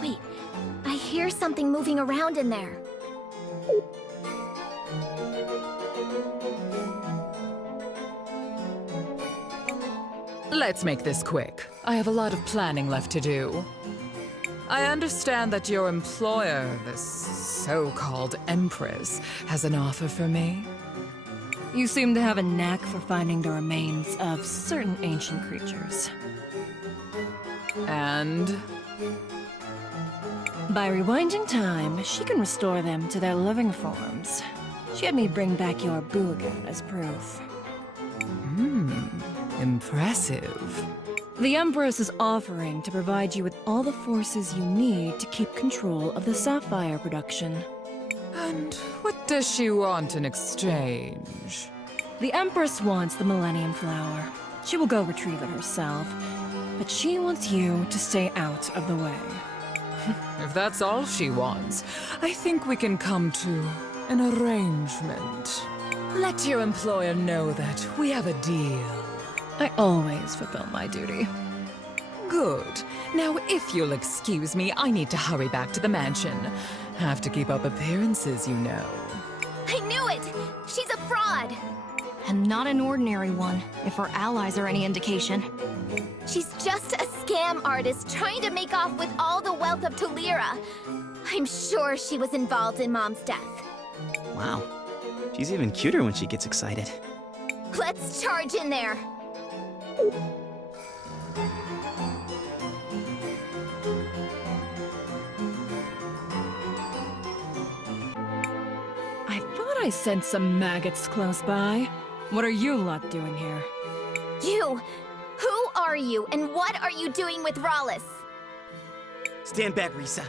Wait, I hear something moving around in there. Let's make this quick. I have a lot of planning left to do. I understand that your employer, this so-called Empress, has an offer for me. You seem to have a knack for finding the remains of certain ancient creatures. And? By rewinding time, she can restore them to their living forms. She had me bring back your Buagat as proof. Impressive. The Empress is offering to provide you with all the forces you need to keep control of the sapphire production. And what does she want in exchange? The Empress wants the Millennium Flower. She will go retrieve it herself, but she wants you to stay out of the way. If that's all she wants, I think we can come to an arrangement. Let your employer know that we have a deal. I always fulfill my duty. Good. Now, if you'll excuse me, I need to hurry back to the mansion. Have to keep up appearances, you know. I knew it! She's a fraud! And not an ordinary one, if her allies are any indication. She's just a scam artist trying to make off with all the wealth of Tulira. I'm sure she was involved in Mom's death. Wow. She's even cuter when she gets excited. Let's charge in there! I thought I sensed some maggots close by. What are you lot doing here? You! Who are you, and what are you doing with Rawlis? Stand back, Risa.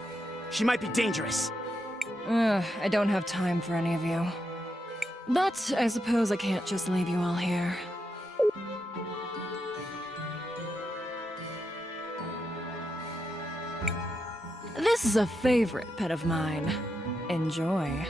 She might be dangerous. I don't have time for any of you. But I suppose I can't just leave you all here. This is a favorite pet of mine. Enjoy.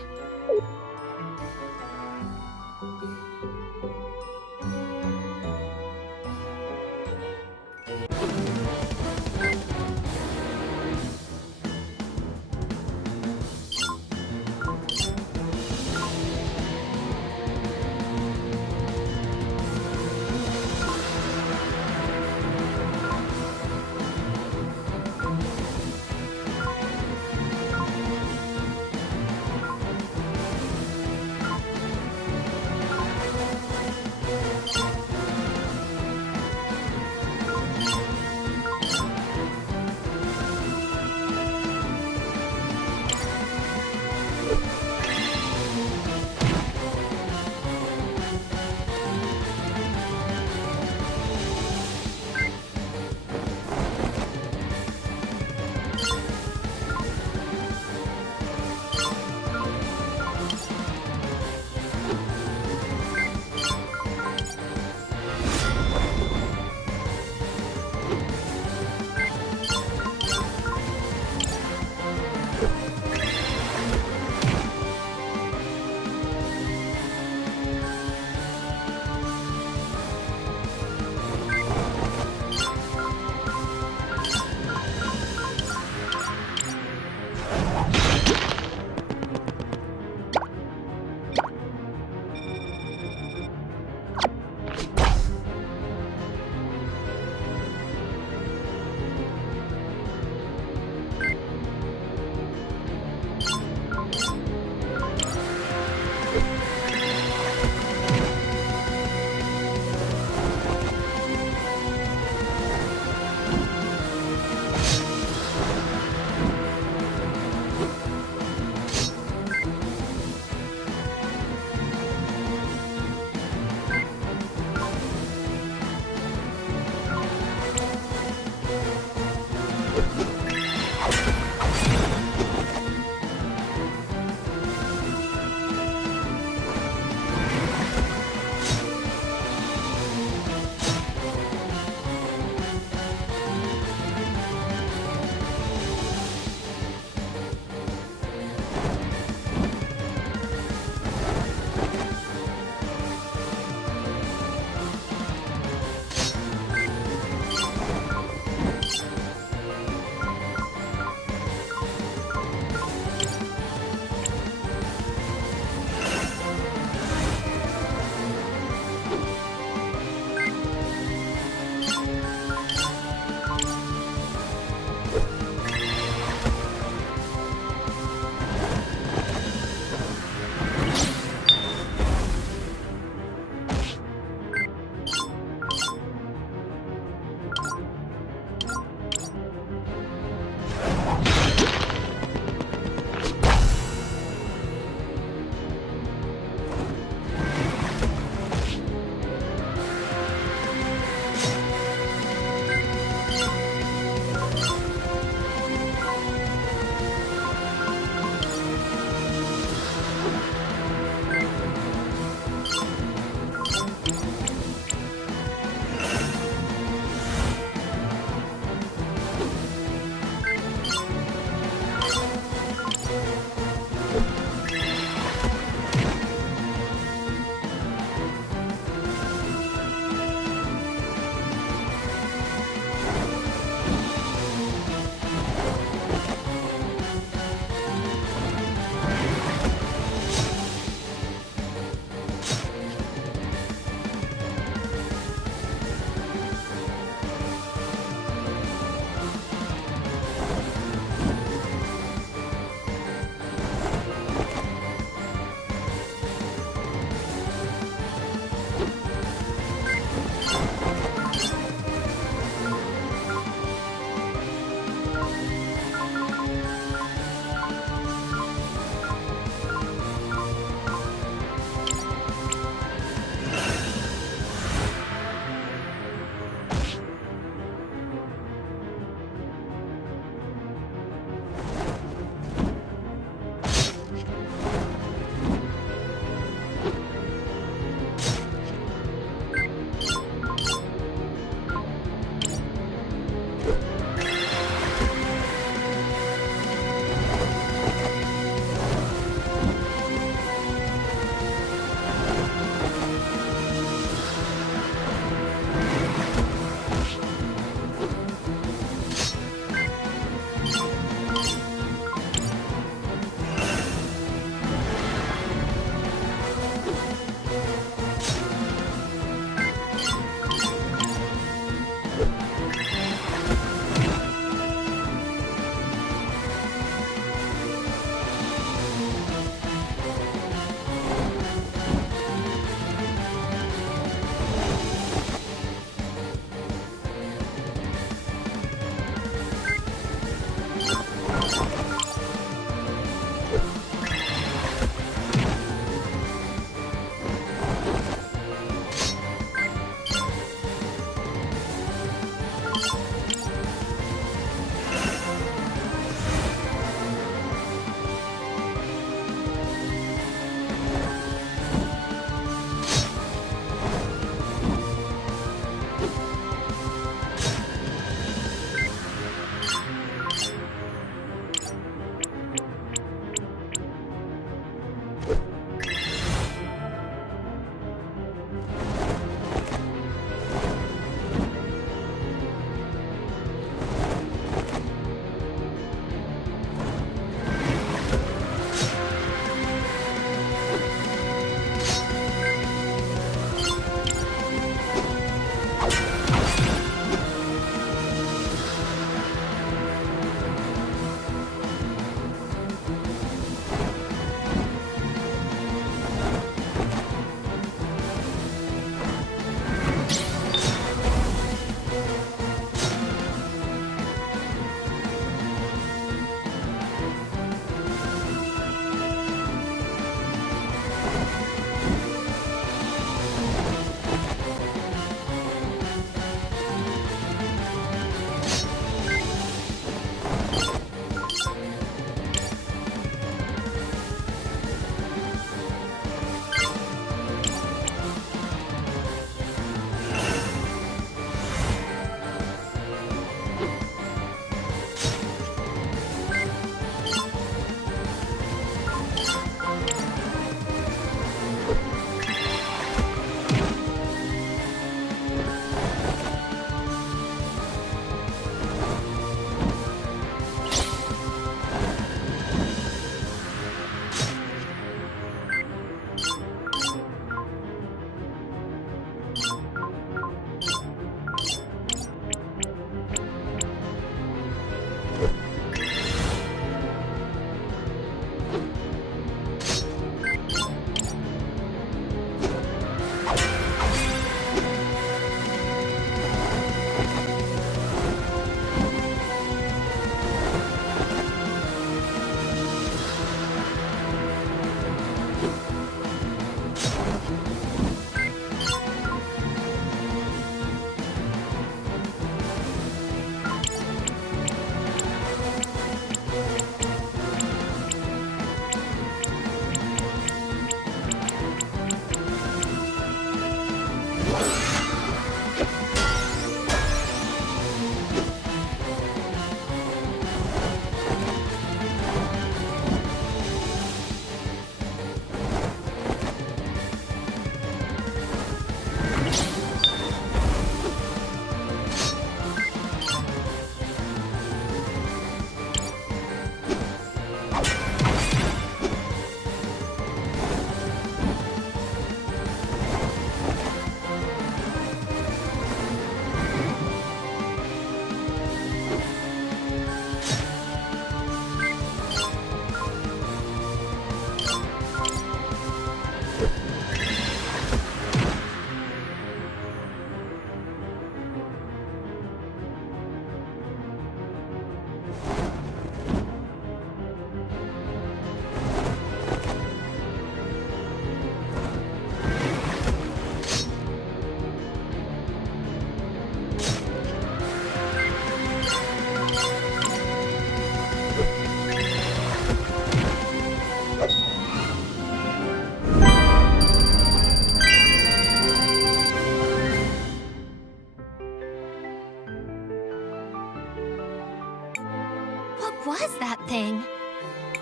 thing.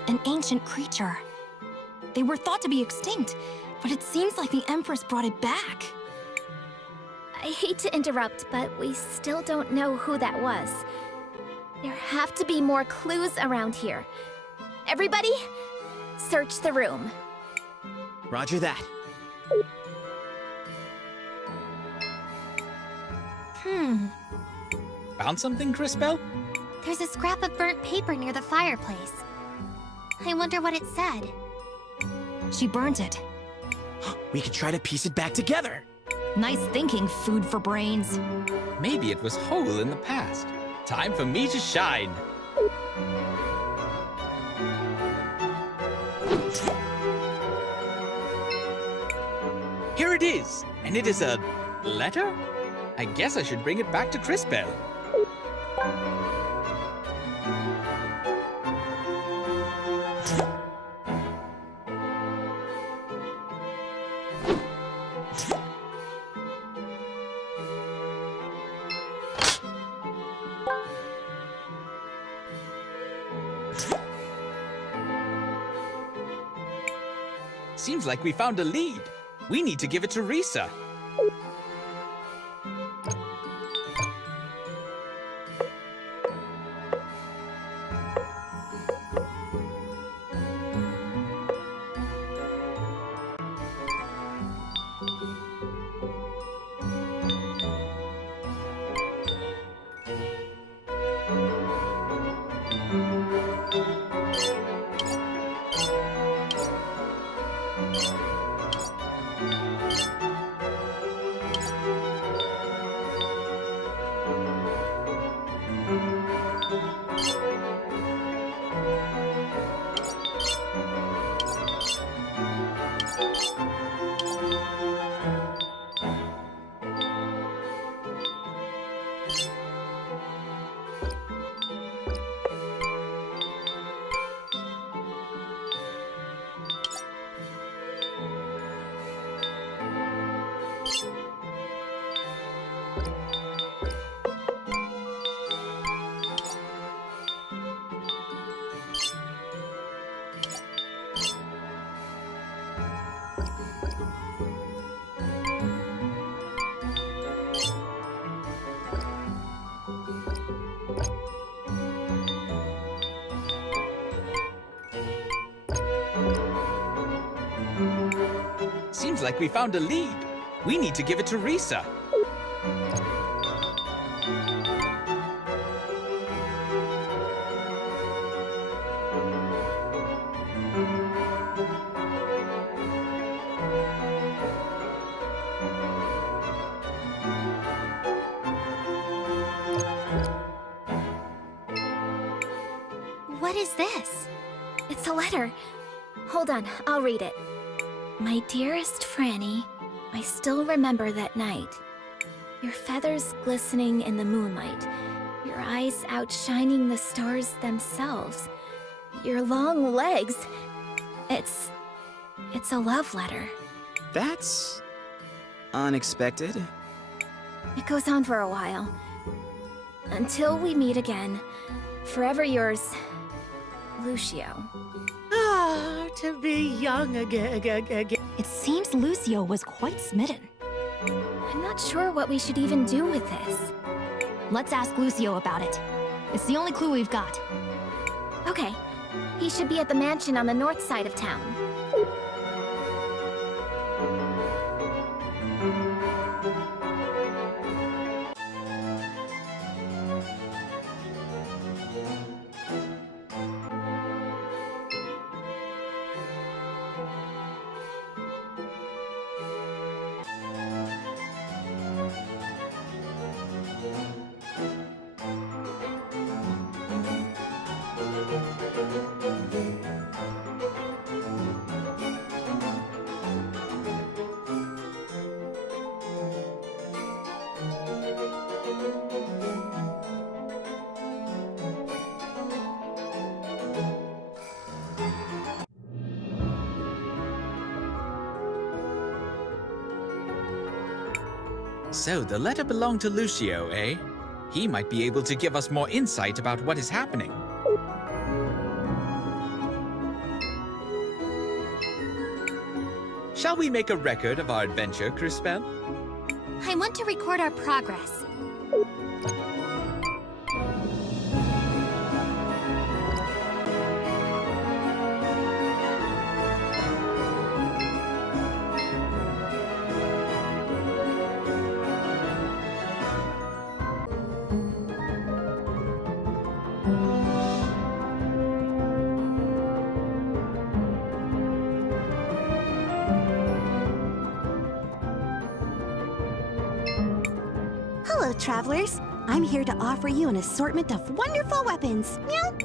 An ancient creature. They were thought to be extinct, but it seems like the Empress brought it back. I hate to interrupt, but we still don't know who that was. There have to be more clues around here. Everybody, search the room. Roger that. Found something, Crisbell? There's a scrap of burnt paper near the fireplace. I wonder what it said. She burnt it. We could try to piece it back together. Nice thinking, food for brains. Maybe it was whole in the past. Time for me to shine. Here it is, and it is a letter? I guess I should bring it back to Crisbell. Seems like we found a lead. We need to give it to Risa. Seems like we found a lead. We need to give it to Risa. What is this? It's a letter. Hold on, I'll read it. My dearest Franny, I still remember that night. Your feathers glistening in the moonlight. Your eyes outshining the stars themselves. Your long legs. It's a love letter. That's unexpected. It goes on for a while. Until we meet again. Forever yours, Lucio. Ah, to be young again. It seems Lucio was quite smitten. I'm not sure what we should even do with this. Let's ask Lucio about it. It's the only clue we've got. Okay. He should be at the mansion on the north side of town. So the letter belonged to Lucio, eh? He might be able to give us more insight about what is happening. Shall we make a record of our adventure, Crisbell? I want to record our progress. Hello, travelers. I'm here to offer you an assortment of wonderful weapons. Meow.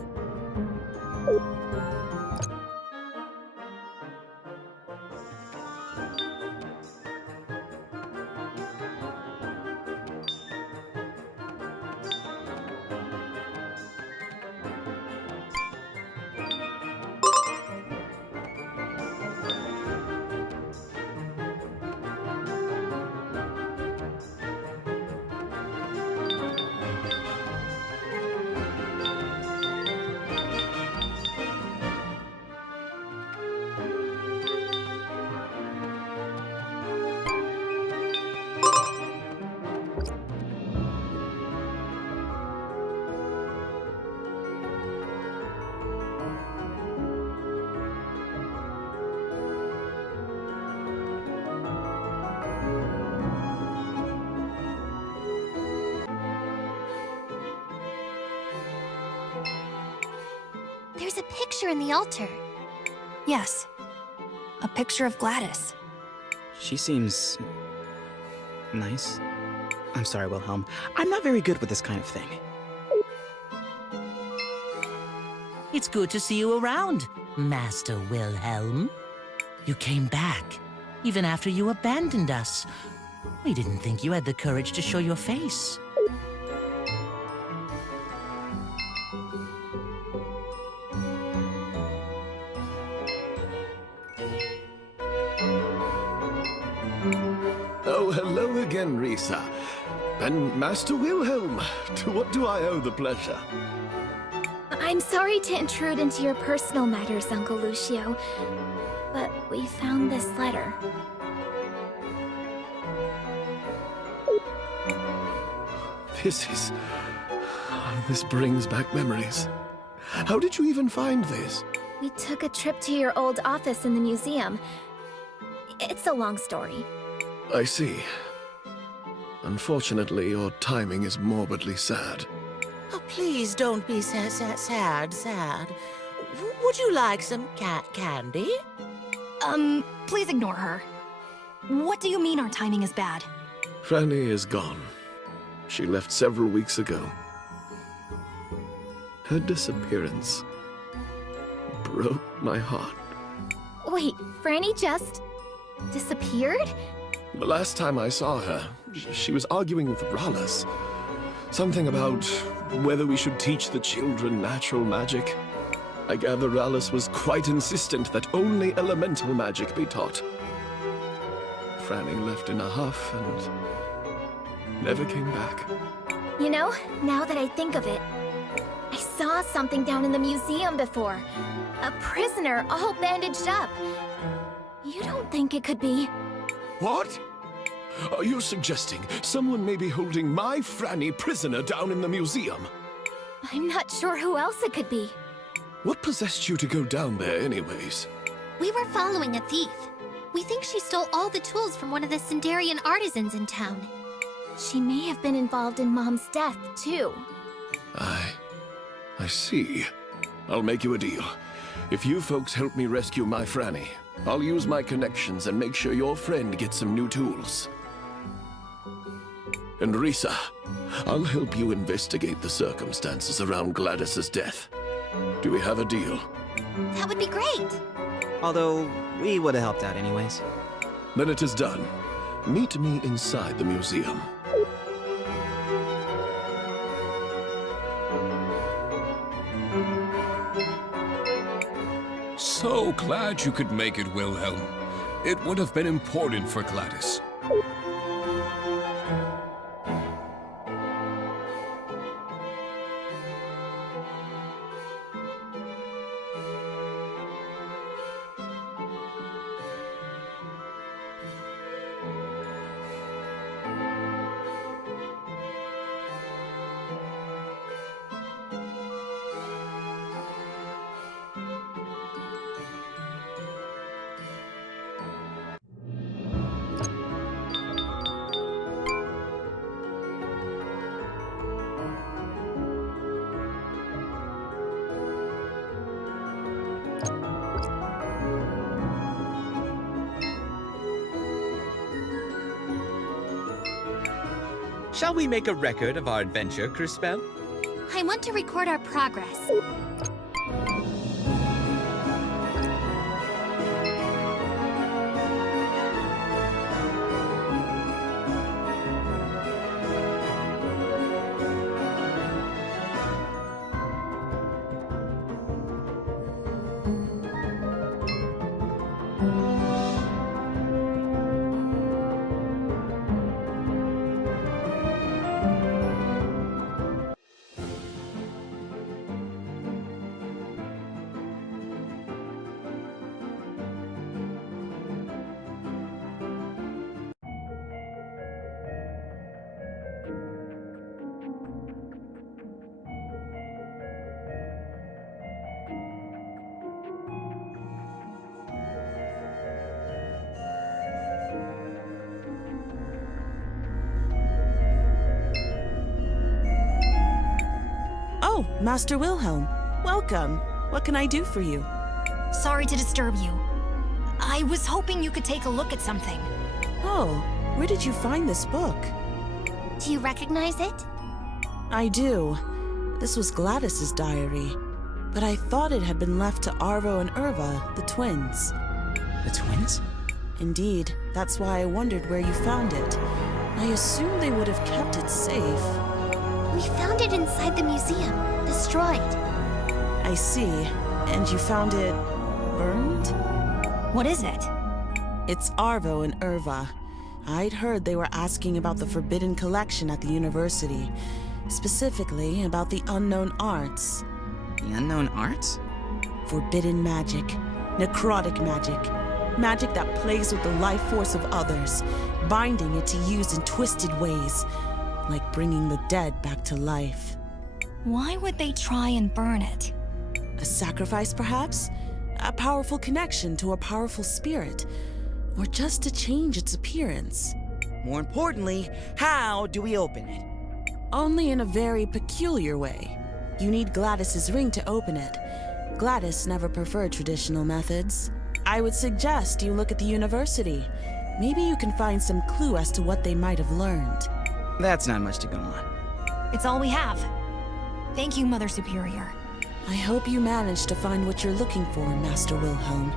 There's a picture in the altar. Yes. A picture of Gladys. She seems... nice. I'm sorry, Willhelm. I'm not very good with this kind of thing. It's good to see you around, Master Willhelm. You came back, even after you abandoned us. We didn't think you had the courage to show your face. Oh, hello again, Risa. And Master Willhelm, to what do I owe the pleasure? I'm sorry to intrude into your personal matters, Uncle Lucio, but we found this letter. This brings back memories. How did you even find this? We took a trip to your old office in the museum. It's a long story. I see. Unfortunately, your timing is morbidly sad. Oh, please don't be sad. Would you like some candy? Please ignore her. What do you mean our timing is bad? Franny is gone. She left several weeks ago. Her disappearance broke my heart. Wait, Franny just disappeared? The last time I saw her, she was arguing with Rallis. Something about whether we should teach the children natural magic. I gather Rallis was quite insistent that only elemental magic be taught. Franny left in a huff and never came back. You know, now that I think of it, I saw something down in the museum before. A prisoner all bandaged up. You don't think it could be... What? Are you suggesting someone may be holding my Franny prisoner down in the museum? I'm not sure who else it could be. What possessed you to go down there anyways? We were following a thief. We think she stole all the tools from one of the Sindarian artisans in town. She may have been involved in Mom's death, too. I see. I'll make you a deal. If you folks help me rescue my Franny, I'll use my connections and make sure your friend gets some new tools. And Risa, I'll help you investigate the circumstances around Gladys's death. Do we have a deal? That would be great. Although, we would have helped out anyways. Then it is done. Meet me inside the museum. So glad you could make it, Willhelm. It would have been important for Gladys. Shall we make a record of our adventure, Crisbell? I want to record our progress. Oh, Master Willhelm. Welcome. What can I do for you? Sorry to disturb you. I was hoping you could take a look at something. Oh, where did you find this book? Do you recognize it? I do. This was Gladys's diary. But I thought it had been left to Arvo and Irva, the twins. The twins? Indeed. That's why I wondered where you found it. I assumed they would have kept it safe. We found it inside the museum, destroyed. I see. And you found it burned? What is it? It's Arvo and Irva. I'd heard they were asking about the forbidden collection at the university. Specifically about the unknown arts. The unknown arts? Forbidden magic. Necrotic magic. Magic that plays with the life force of others, binding it to use in twisted ways. Like bringing the dead back to life. Why would they try and burn it? A sacrifice, perhaps? A powerful connection to a powerful spirit? Or just to change its appearance? More importantly, how do we open it? Only in a very peculiar way. You need Gladys's ring to open it. Gladys never preferred traditional methods. I would suggest you look at the university. Maybe you can find some clue as to what they might have learned. That's not much to go on. It's all we have. Thank you, Mother Superior. I hope you managed to find what you're looking for, Master Willhelm.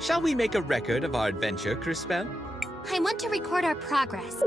Shall we make a record of our adventure, Crisbell? I want to record our progress.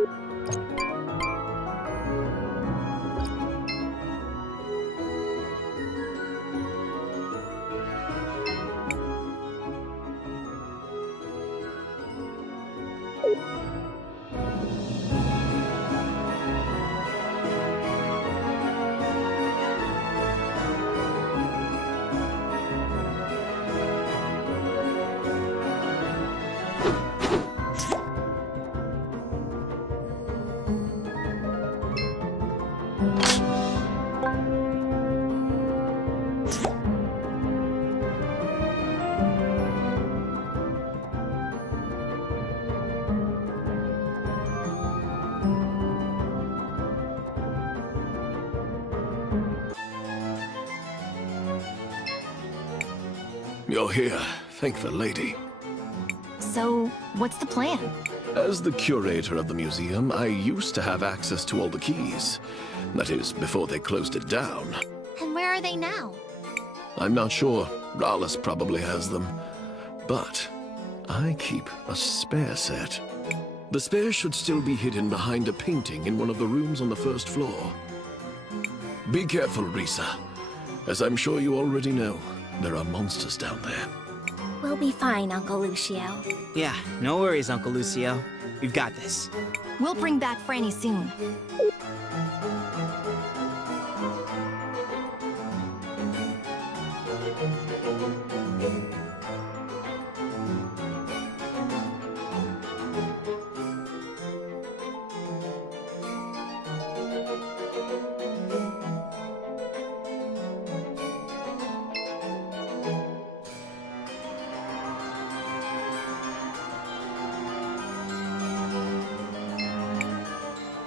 You're here. Thank the lady. So, what's the plan? As the curator of the museum, I used to have access to all the keys. That is, before they closed it down. And where are they now? I'm not sure. Rallis probably has them. But I keep a spare set. The spare should still be hidden behind a painting in one of the rooms on the first floor. Be careful, Risa. As I'm sure you already know, there are monsters down there. We'll be fine, Uncle Lucio. Yeah, no worries, Uncle Lucio. We've got this. We'll bring back Franny soon.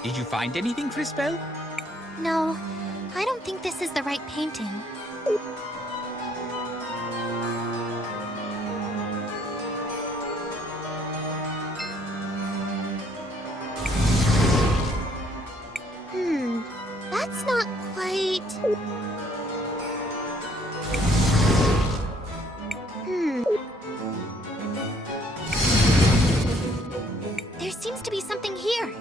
Did you find anything, Crisbell? No, I don't think this is the right painting. That's not quite... There seems to be something here.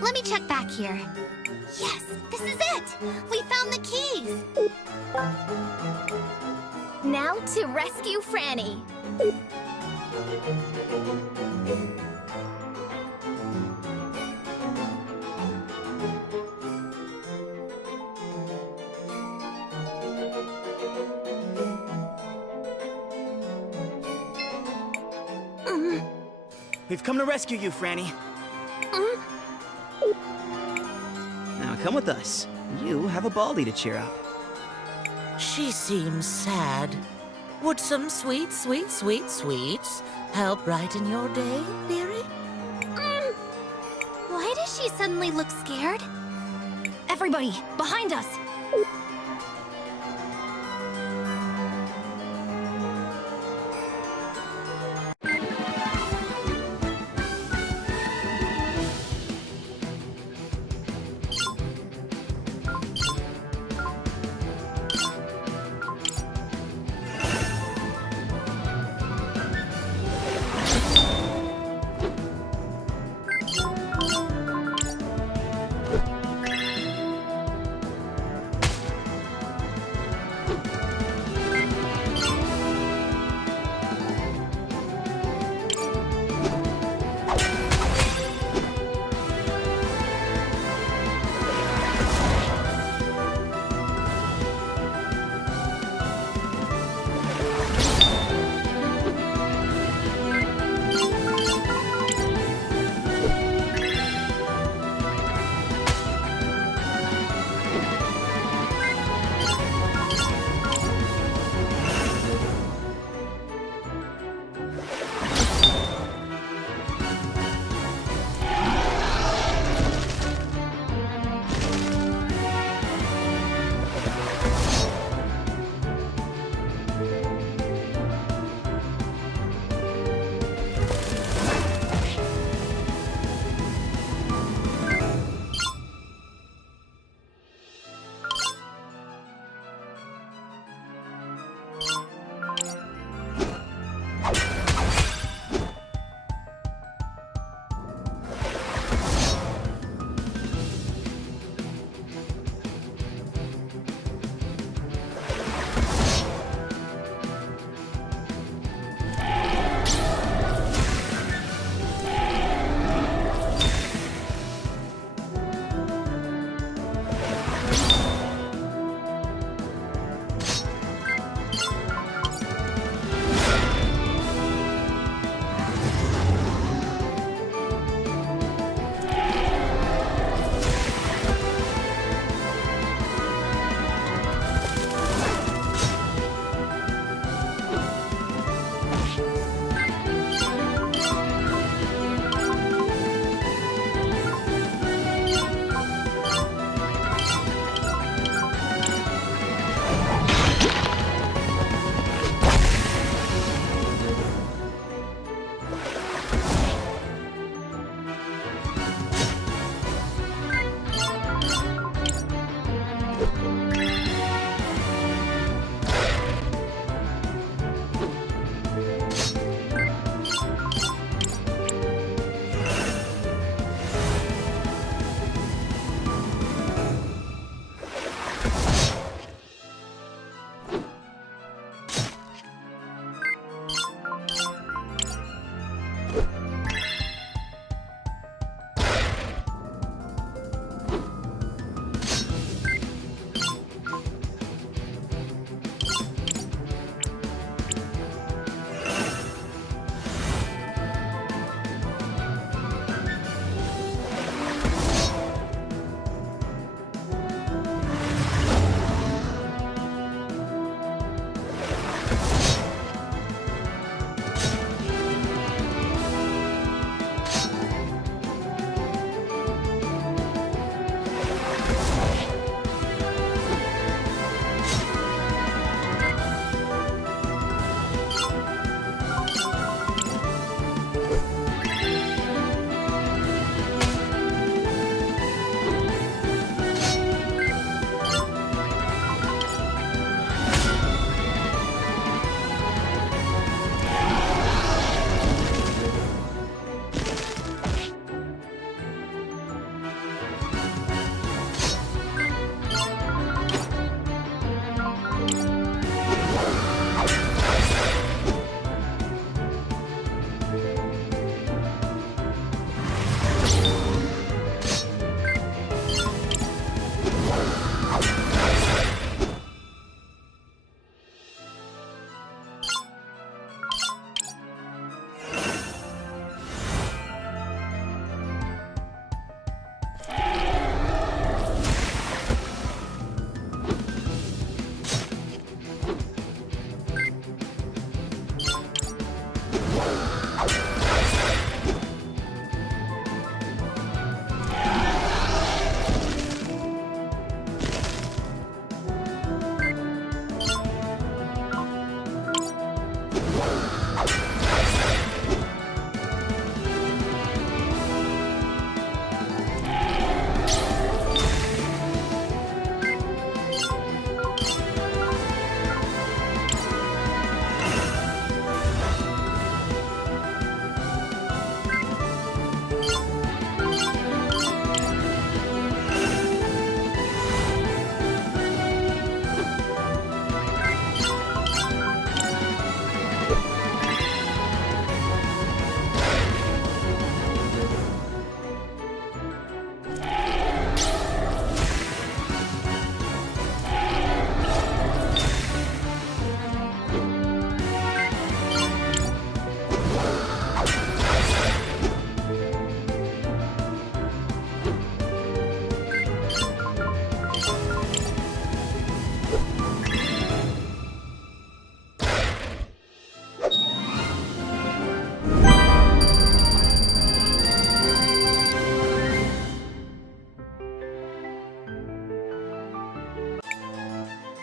Let me check back here. Yes, this is it! We found the keys! Now to rescue Franny. We've come to rescue you, Franny. Now come with us. You have a Baldy to cheer up. She seems sad. Would some sweet, sweet, sweet sweets help brighten your day, dearie? Why does she suddenly look scared? Everybody, behind us!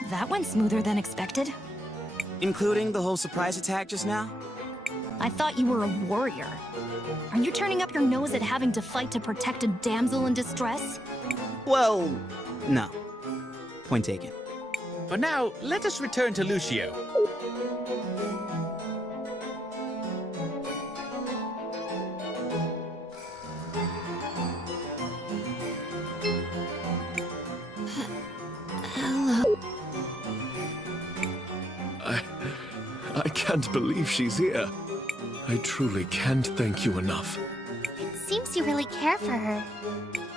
That went smoother than expected. Including the whole surprise attack just now? I thought you were a warrior. Are you turning up your nose at having to fight to protect a damsel in distress? Well, no. Point taken. For now, let us return to Lucio. I can't believe she's here. I truly can't thank you enough. It seems you really care for her.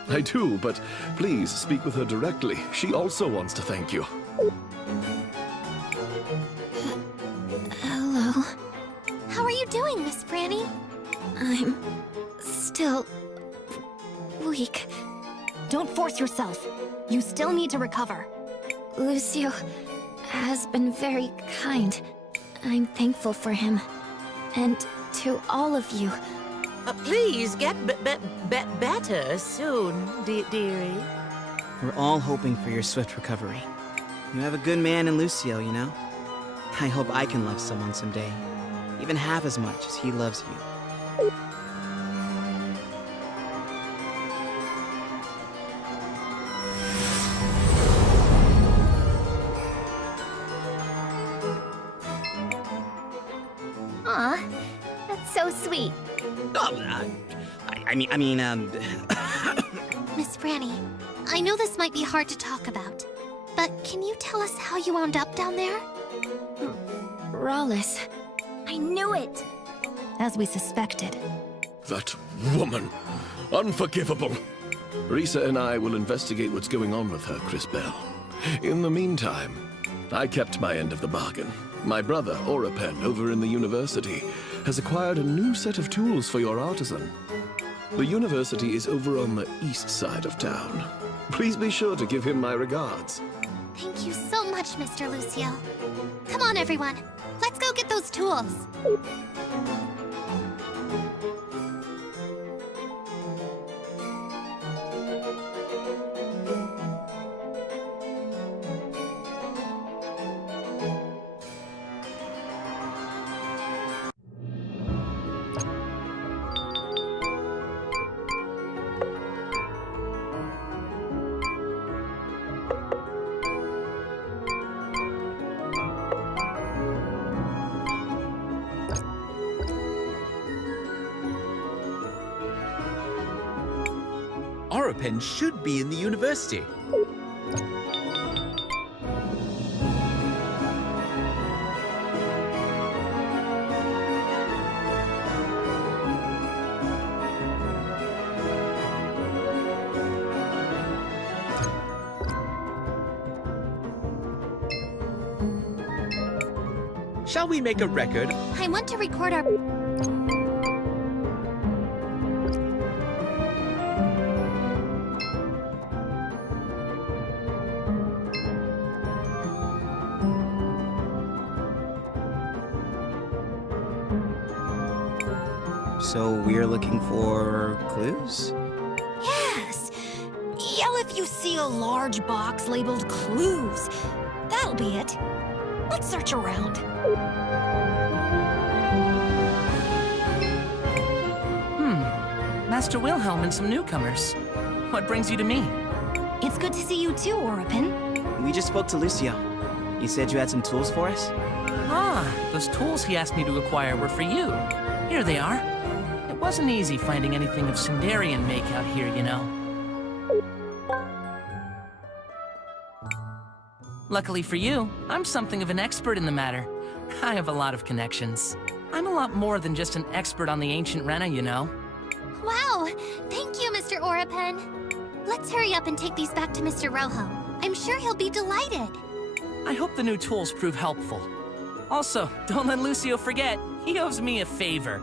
I do, but please speak with her directly. She also wants to thank you. Hello. How are you doing, Miss Franny? I'm still weak. Don't force yourself. You still need to recover. Lucio has been very kind. I'm thankful for him. And to all of you. Please get better soon, dearie. We're all hoping for your swift recovery. You have a good man in Lucio, you know? I hope I can love someone someday, even half as much as he loves you. Aw, that's so sweet. Oh, Miss Franny, I know this might be hard to talk about, but can you tell us how you wound up down there? Rallis. I knew it! As we suspected. That woman. Unforgivable. Risa and I will investigate what's going on with her, Crisbell. In the meantime, I kept my end of the bargain. My brother, Orapen, over in the university, has acquired a new set of tools for your artisan. The university is over on the east side of town. Please be sure to give him my regards. Thank you so much, Mr. Lucio. Come on, everyone. Let's go get those tools. Orapen should be in the university. Shall we make a record? I want to record our... So we're looking for clues? Yes! Yell if you see a large box labeled clues. That'll be it. Let's search around. Master Willhelm and some newcomers. What brings you to me? It's good to see you too, Orapin. We just spoke to Lucio. He said you had some tools for us? Ah, those tools he asked me to acquire were for you. Here they are. It wasn't easy finding anything of Sindarian make out here, you know. Luckily for you, I'm something of an expert in the matter. I have a lot of connections. I'm a lot more than just an expert on the ancient Rena, you know. Wow! Thank you, Mr. Orapen. Let's hurry up and take these back to Mr. Rojo. I'm sure he'll be delighted. I hope the new tools prove helpful. Also, don't let Lucio forget, he owes me a favor.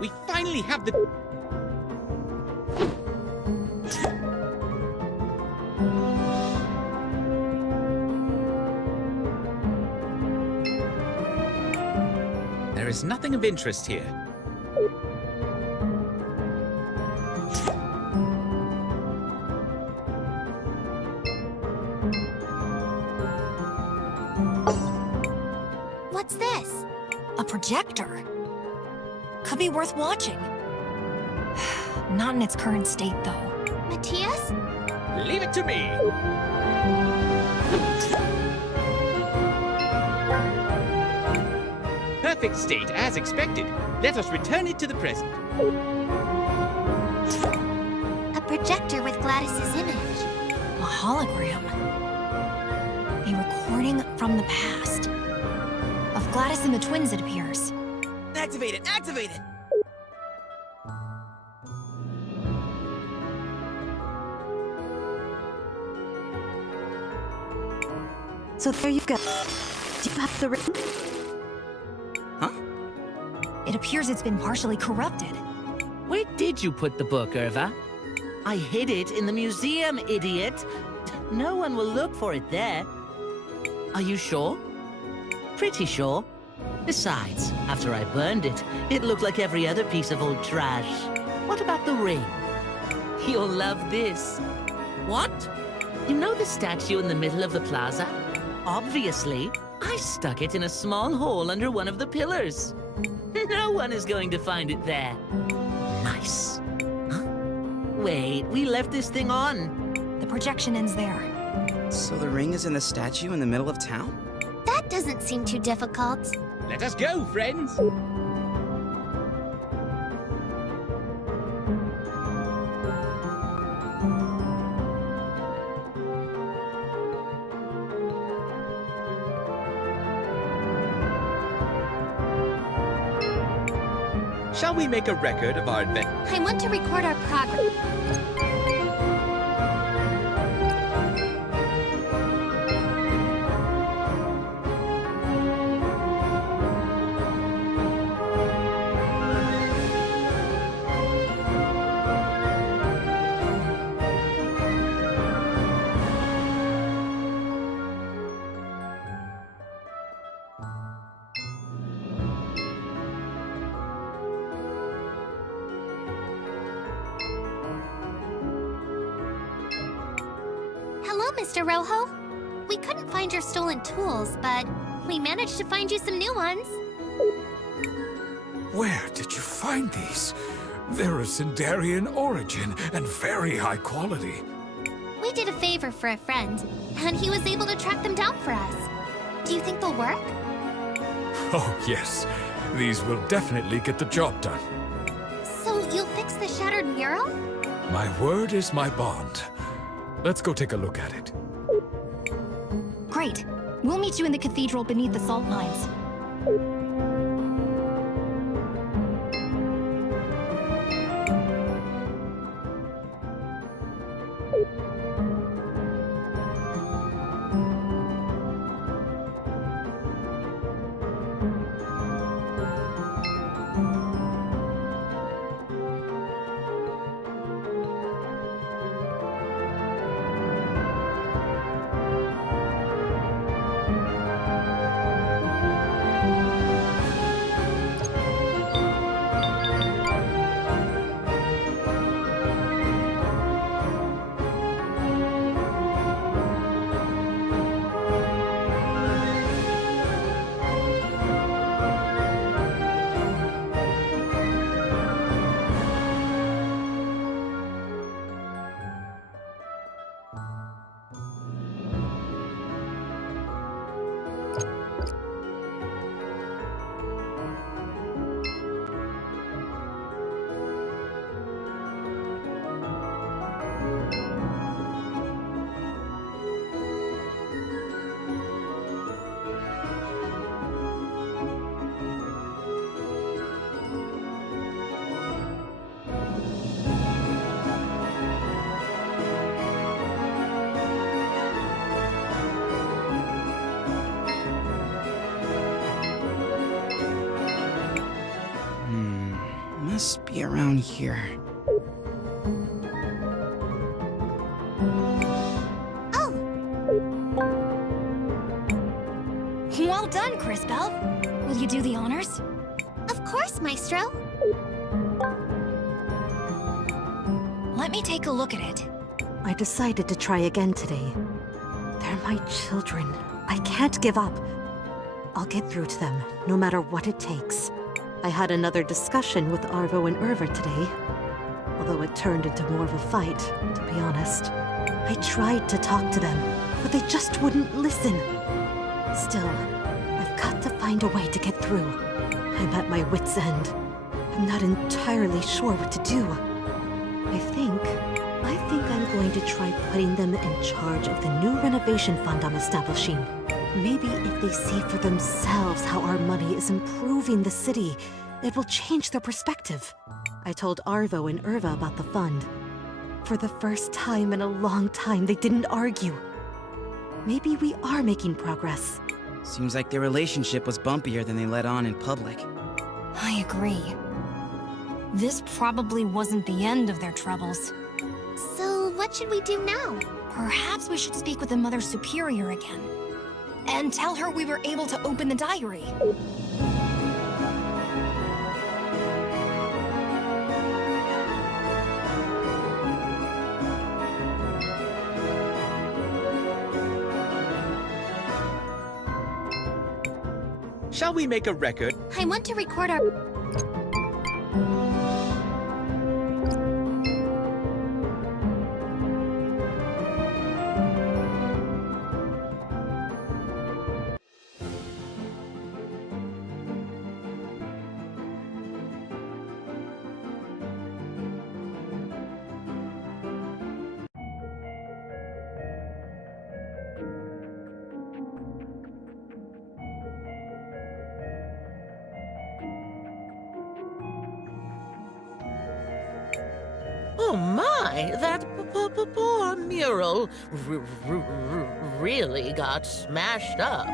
We finally have the... There is nothing of interest here. What's this? A projector. Could be worth watching. Not in its current state, though. Matthias? Leave it to me! Perfect state, as expected. Let us return it to the present. A projector with Gladys's image. A hologram. A recording from the past. Of Gladys and the twins, it appears. Activate it! Activate it! So there you go. Do you have the ring? Huh? It appears it's been partially corrupted. Where did you put the book, Irva? I hid it in the museum, idiot. No one will look for it there. Are you sure? Pretty sure. Besides, after I burned it, it looked like every other piece of old trash. What about the ring? You'll love this. What? You know the statue in the middle of the plaza? Obviously, I stuck it in a small hole under one of the pillars. No one is going to find it there. Nice. Huh? Wait, we left this thing on. The projection ends there. So the ring is in the statue in the middle of town? That doesn't seem too difficult. Let us go, friends! Shall we make a record of our adventure? I want to record our progress. Mr. Rojo. We couldn't find your stolen tools, but we managed to find you some new ones. Where did you find these? They're of Sindarian origin and very high quality. We did a favor for a friend, and he was able to track them down for us. Do you think they'll work? Oh, yes. These will definitely get the job done. So you'll fix the shattered mural? My word is my bond. Let's go take a look at it. Great. We'll meet you in the cathedral beneath the salt mines. must be around here. Oh! Well done, Crisbell. Will you do the honors? Of course, Maestro. Let me take a look at it. I decided to try again today. They're my children. I can't give up. I'll get through to them, no matter what it takes. I had another discussion with Arvo and Irva today, although it turned into more of a fight, to be honest. I tried to talk to them, but they just wouldn't listen. Still, I've got to find a way to get through. I'm at my wit's end. I'm not entirely sure what to do. I think I'm going to try putting them in charge of the new renovation fund I'm establishing. Maybe if they see for themselves how our money is improving the city, it will change their perspective. I told Arvo and Irva about the fund. For the first time in a long time, they didn't argue. Maybe we are making progress. Seems like their relationship was bumpier than they let on in public. I agree. This probably wasn't the end of their troubles. So, what should we do now? Perhaps we should speak with the Mother Superior again. And tell her we were able to open the diary. Shall we make a record? I want to record our... Oh my, that poor mural really got smashed up.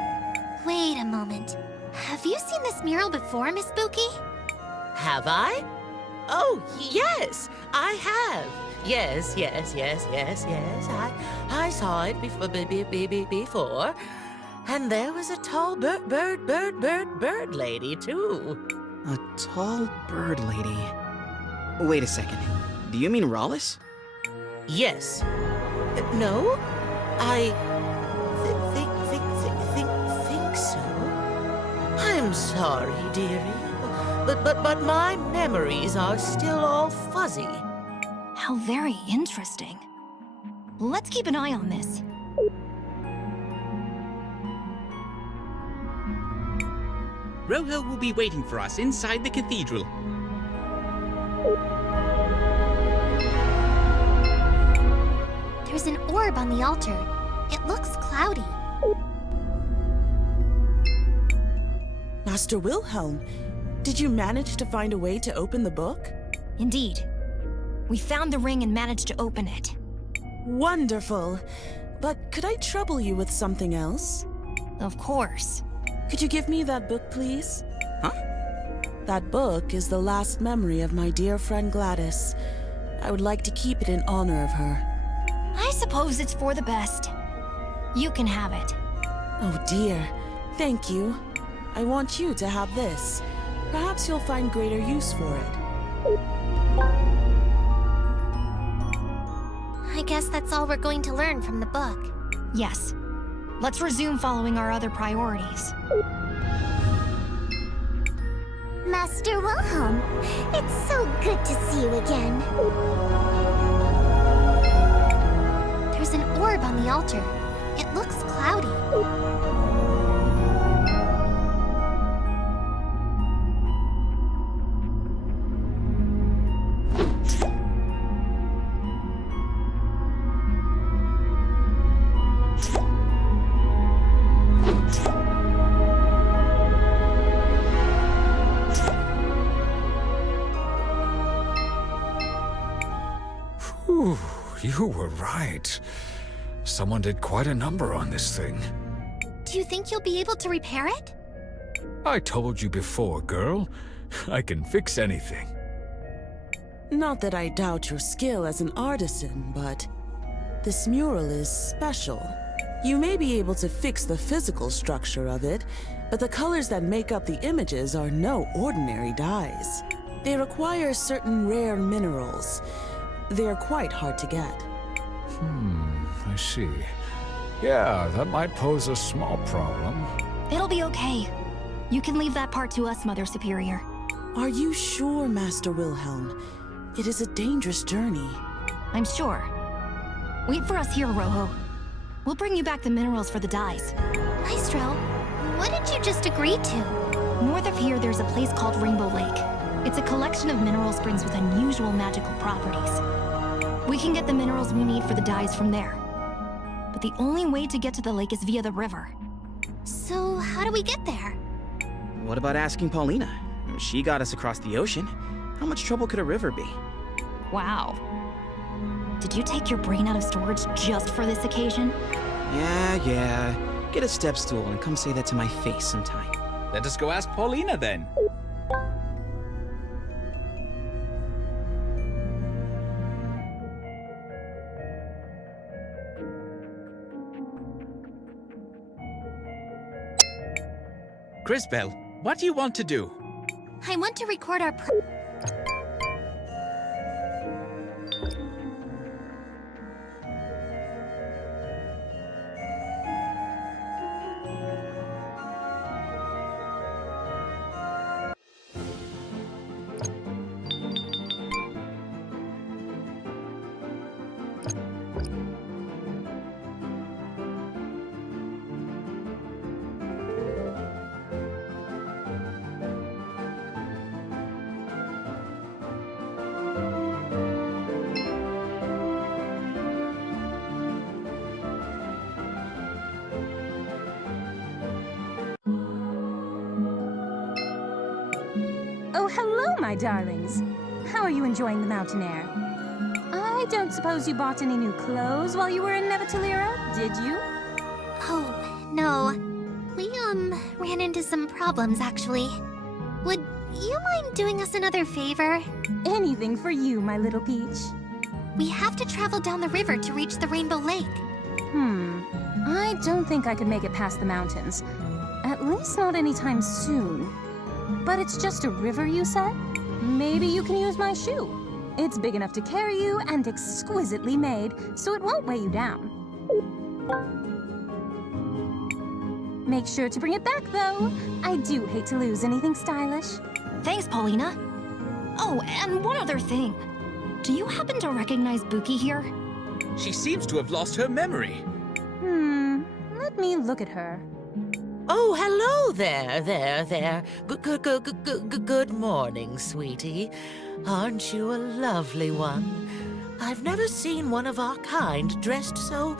Wait a moment. Have you seen this mural before, Miss Spooky? Have I? Oh, yes, I have. Yes. I saw it before. And there was a tall bird lady, too. A tall bird lady. Wait a second. Do you mean Rollis? Yes. No? I think so. I'm sorry, dearie. But my memories are still all fuzzy. How very interesting. Let's keep an eye on this. Rojo will be waiting for us inside the cathedral. There's an orb on the altar. It looks cloudy. Master Willhelm, did you manage to find a way to open the book? Indeed. We found the ring and managed to open it. Wonderful. But could I trouble you with something else? Of course. Could you give me that book, please? Huh? That book is the last memory of my dear friend Gladys. I would like to keep it in honor of her. I suppose it's for the best. You can have it. Oh dear. Thank you. I want you to have this. Perhaps you'll find greater use for it. I guess that's all we're going to learn from the book. Yes. Let's resume following our other priorities. Master Willhelm, it's so good to see you again. There's an orb on the altar. It looks cloudy. Whew, you were right. Someone did quite a number on this thing. Do you think you'll be able to repair it? I told you before, girl. I can fix anything. Not that I doubt your skill as an artisan, but this mural is special. You may be able to fix the physical structure of it, but the colors that make up the images are no ordinary dyes. They require certain rare minerals. They're quite hard to get. I see. Yeah, that might pose a small problem. It'll be okay. You can leave that part to us, Mother Superior. Are you sure, Master Willhelm? It is a dangerous journey. I'm sure. Wait for us here, Rojo. We'll bring you back the minerals for the dyes. Maestro, what did you just agree to? North of here, there's a place called Rainbow Lake. It's a collection of mineral springs with unusual magical properties. We can get the minerals we need for the dyes from there. But the only way to get to the lake is via the river. So, how do we get there? What about asking Paulina? She got us across the ocean. How much trouble could a river be? Wow. Did you take your brain out of storage just for this occasion? Yeah. Get a step stool and come say that to my face sometime. Let us go ask Paulina then. Crisbell, what do you want to do? I want to record our Oh, hello, my darlings. How are you enjoying the mountain air? I don't suppose you bought any new clothes while you were in Tulira, did you? Oh, no. We, ran into some problems, actually. Would you mind doing us another favor? Anything for you, my little peach. We have to travel down the river to reach the Rainbow Lake. I don't think I could make it past the mountains. At least not anytime soon. But it's just a river, you said? Maybe you can use my shoe. It's big enough to carry you and exquisitely made, so it won't weigh you down. Make sure to bring it back, though. I do hate to lose anything stylish. Thanks, Paulina. Oh, and one other thing. Do you happen to recognize Buki here? She seems to have lost her memory. Let me look at her. Oh, hello there. Good morning, sweetie. Aren't you a lovely one? I've never seen one of our kind dressed so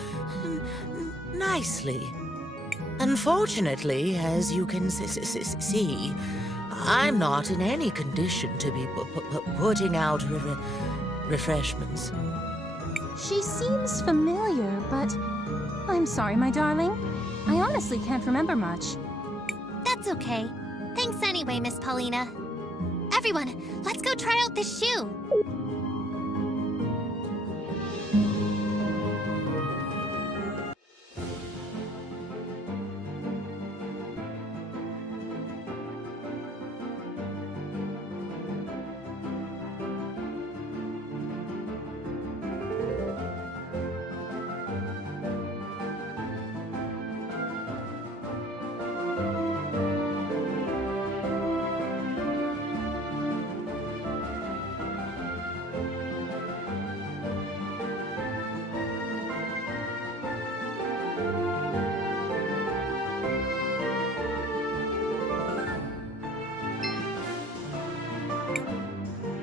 nicely. Unfortunately, as you can see, I'm not in any condition to be putting out refreshments. She seems familiar, but I'm sorry, my darling. I honestly can't remember much. That's okay. Thanks anyway, Miss Paulina. Everyone, let's go try out this shoe.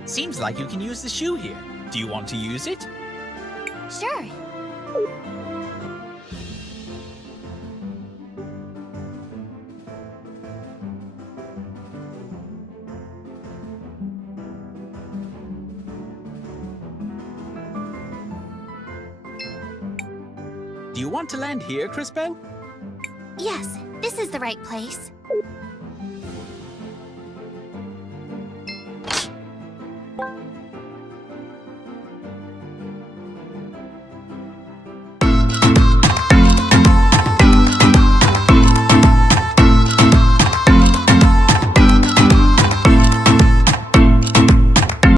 Seems like you can use the shoe here. Do you want to use it? Sure. Do you want to land here, Crisbell? Yes, this is the right place.